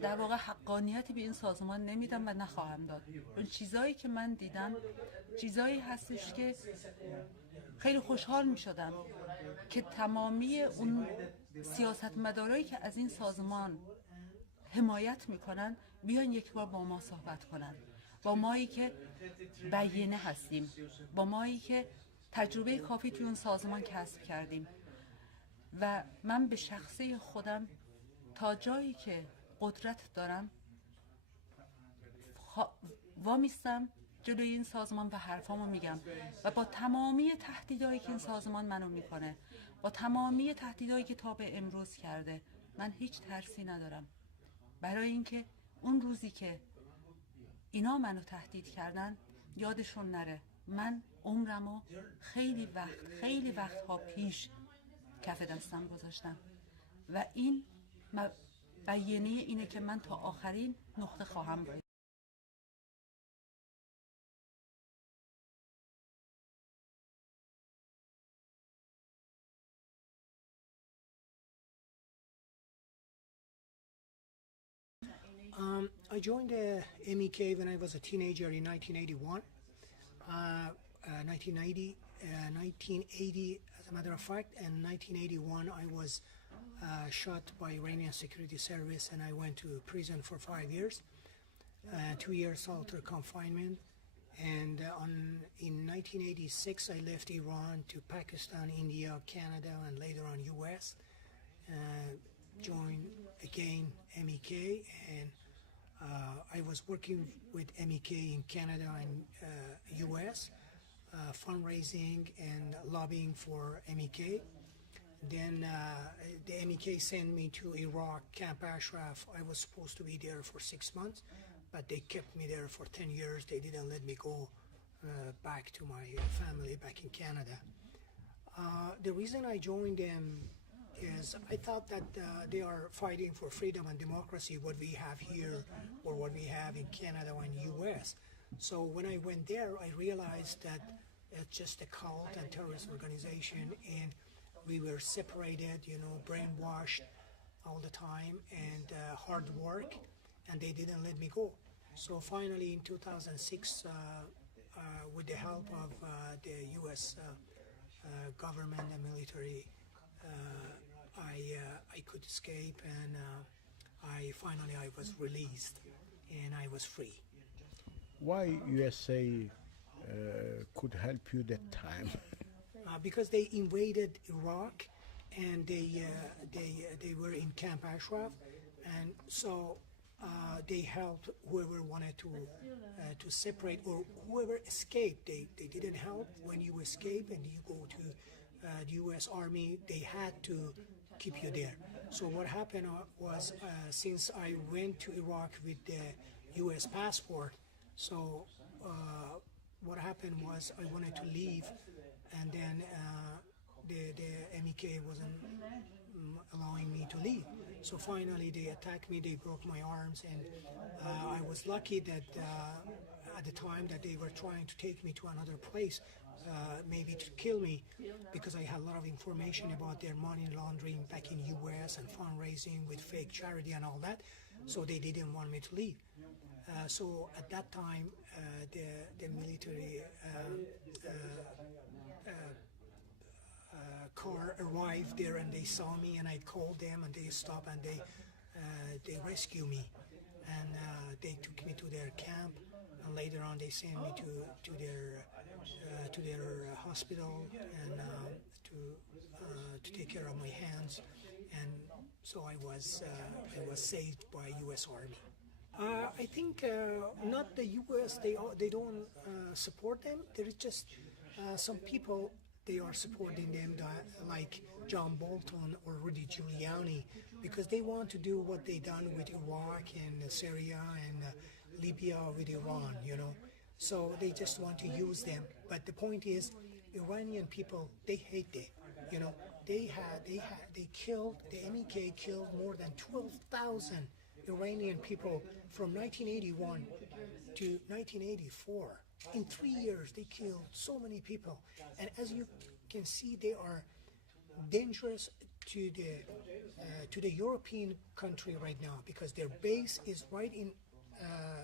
در واقع حقانیتی به این سازمان نمیدم و نخواهم داد. اون چیزایی که من دیدم چیزایی هستش که خیلی خوشحال می شدم که تمامی اون سیاستمدارایی که از این سازمان حمایت میکنن بیان یک بار با ما صحبت کنن، با مایی که بیانه هستیم، با مایی که تجربه کافی توی اون سازمان کسب کردیم. و من به شخصه خودم تا جایی که قدرت دارم وامیستم جلوی این سازمان و حرفامو میگم و با تمامی تهدیدایی که این سازمان منو میکنه، با تمامی تهدیدایی که تا به امروز کرده، من هیچ ترسی ندارم. برای اینکه اون روزی که اینا منو تهدید کردن یادشون نره من عمرمو خیلی وقتها پیش کف دستم گذاشتم و این بیانیه اینه که من تا آخرین نقطه خواهم باید. I joined MEK when I was a teenager in 1981. 1980, as a matter of fact, and 1981 I was shot by Iranian security service and I went to prison for 5 years, 2 years solitary confinement. And in 1986 I left Iran to Pakistan, India, Canada, and later on US. Joined again MEK, and I was working with MEK in Canada and US, fundraising and lobbying for MEK. Then the MEK sent me to Iraq, Camp Ashraf. I was supposed to be there for 6 months, but they kept me there for 10 years. They didn't let me go back to my family back in Canada. The reason I joined them is I thought that they are fighting for freedom and democracy, what we have here or what we have in Canada and US. So when I went there, I realized that it's just a cult and terrorist organization, and we were separated, you know, brainwashed all the time, and hard work, and they didn't let me go. So finally in 2006, with the help of the US government and military, I could escape, and I was released and I was free. Why USA could help you that time? Because they invaded Iraq and they were in Camp Ashraf, and so they helped whoever wanted to separate, or whoever escaped. They didn't help when you escape and you go to the U.S. Army. They had to keep you there. So what happened was, since I went to Iraq with the U.S. passport, so what happened was I wanted to leave, and then the MEK wasn't allowing me to leave. So finally they attacked me, they broke my arms, and I was lucky that at the time that they were trying to take me to another place, maybe to kill me, because I had a lot of information about their money laundering back in US and fundraising with fake charity and all that, so they didn't want me to leave. So at that time the military car arrived there, and they saw me, and I called them, and they stopped, and they rescued me, and they took me to their camp, and later on they sent me to their hospital, and to take care of my hands, and so I was saved by U.S. Army. I think not the U.S. They don't support them. There is just some people they are supporting them, like John Bolton or Rudy Giuliani, because they want to do what they done with Iraq and Syria and Libya with Iran, you know. So they just want to use them. But the point is, Iranian people, they hate them, you know. They killed, the MEK killed more than 12,000 Iranian people from 1981 to 1984. In 3 years, they killed so many people. And as you can see, they are dangerous to the European country right now, because their base is right in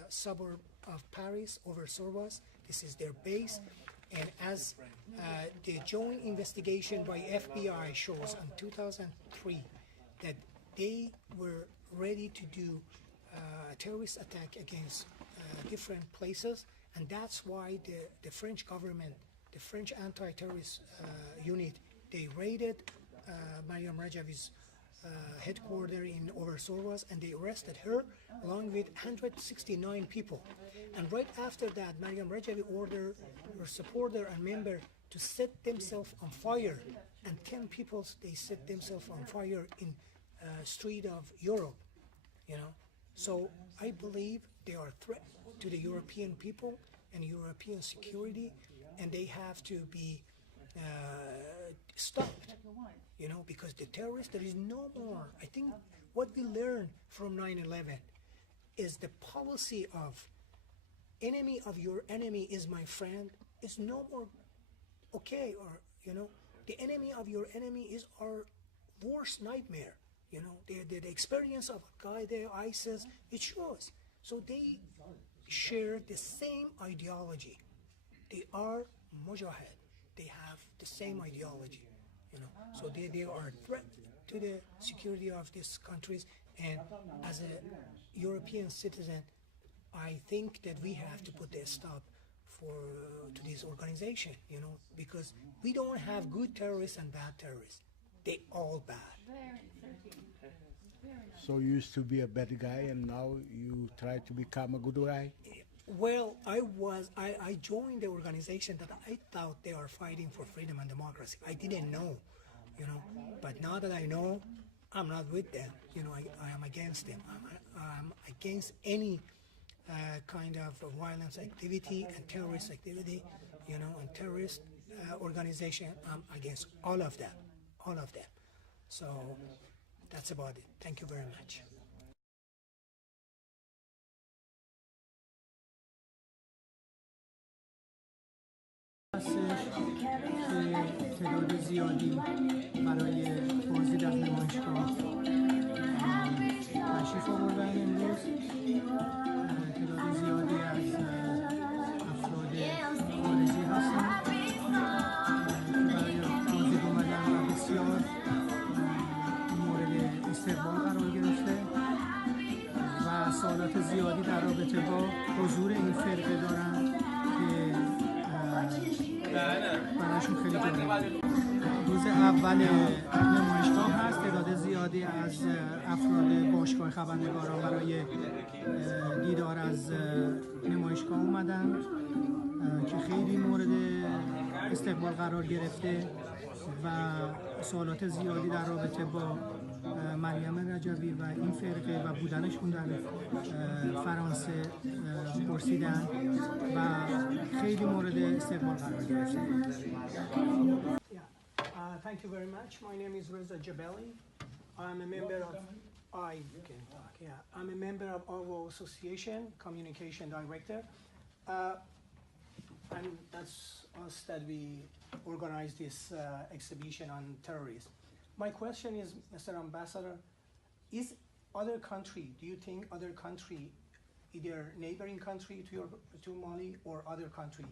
suburb of Paris, over Sorbas. This is their base. And as the joint investigation by FBI shows in 2003, that they were ready to do a terrorist attack against different places, and that's why the French government, the French anti-terrorist unit, they raided Mariam Rajavi's headquarters in Oversorwas, and they arrested her along with 169 people. And right after that, Mariam Rajavi ordered her supporter and member to set themselves on fire, and 10 people, they set themselves on fire in street of Europe, you know. So I believe they are a threat to the European people and European security, and they have to be stopped, you know, because the terrorists, there is no more. I think what we learned from 9/11 is the policy of enemy of your enemy is my friend is no more okay, or, you know, the enemy of your enemy is our worst nightmare, you know. The experience of Al-Qaeda, ISIS, it shows. So they share the same ideology. They are mujahid. They have the same ideology, you know. So they are a threat to the security of these countries. And as a European citizen, I think that we have to put a stop to this organization, you know, because we don't have good terrorists and bad terrorists. They all bad. So you used to be a bad guy, and now you try to become a good guy? Well, I joined the organization that I thought they are fighting for freedom and democracy. I didn't know, you know, but now that I know, I'm not with them. You know, I am against them. I'm against any kind of violence activity and terrorist activity, you know, and terrorist organization. I'm against all of them, all of them. So that's about it. Thank you very much. تعداد زیادی برای بازدید از نمایشگاه تشریف آوردن امروز. تعداد زیادی از افراد خارجی هستند که برای بازدید اومدن و بسیار مورد استقبال قرار گرفته و سوالات زیادی در رابطه با حضور این فرقه دارن که برایشون خیلی جالب. روز اول نمایشگاه هست. تعداد زیادی از افراد باشگاه خبرنگاران برای دیدار از نمایشگاه اومدن که خیلی مورد استقبال قرار گرفته و سوالات زیادی در رابطه با مریم رجوی و این فرقه و بودنشون در فرانسه پرسیدن و خیلی مورد استقبال قرار گرفته. Thank you very much. My name is Reza Jabeli. I'm a member of I'm a member of our association, communication director, and that's us that we organize this exhibition on terrorism. My question is, Mr. Ambassador, is other country, do you think other country, either neighboring country to Mali or other country,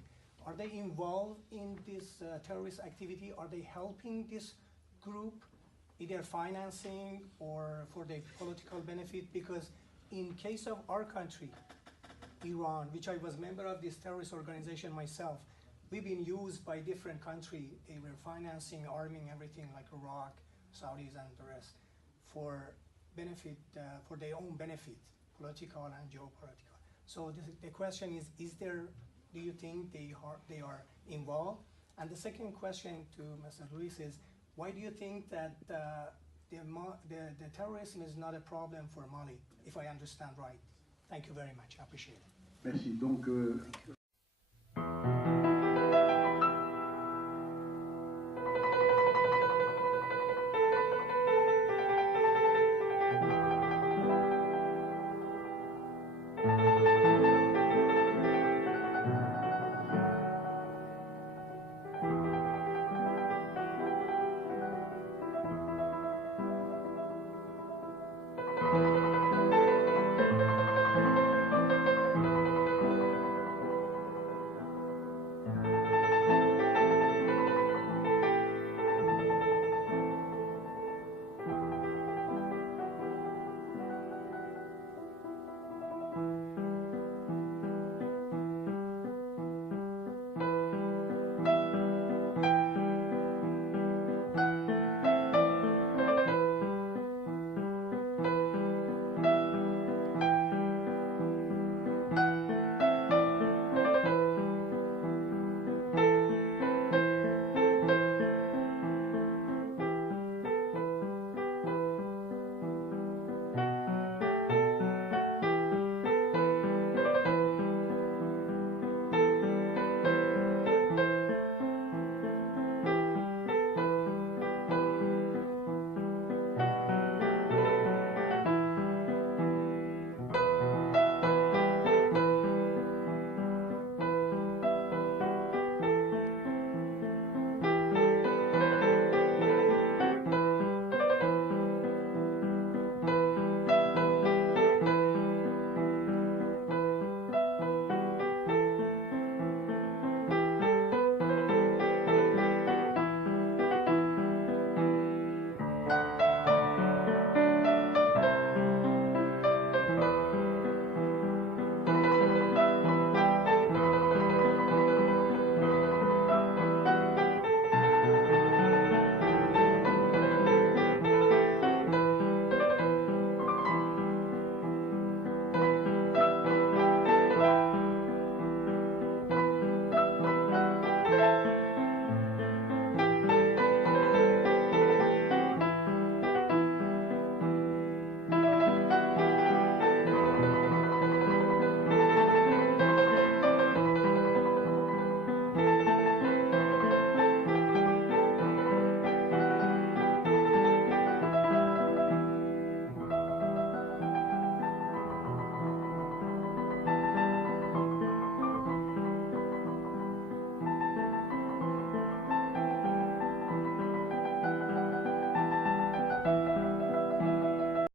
are they involved in this terrorist activity? Are they helping this group, either financing or for their political benefit? Because in case of our country, Iran, which I was member of this terrorist organization myself, we've been used by different countries. They were financing, arming everything like Iraq, Saudis, and the rest for benefit, for their own benefit, political and geopolitical. So the question is there, do you think they are involved? And the second question to Mr. Luis is, why do you think that the terrorism is not a problem for Mali, if I understand right? Thank you very much, I appreciate it. Merci. Donc,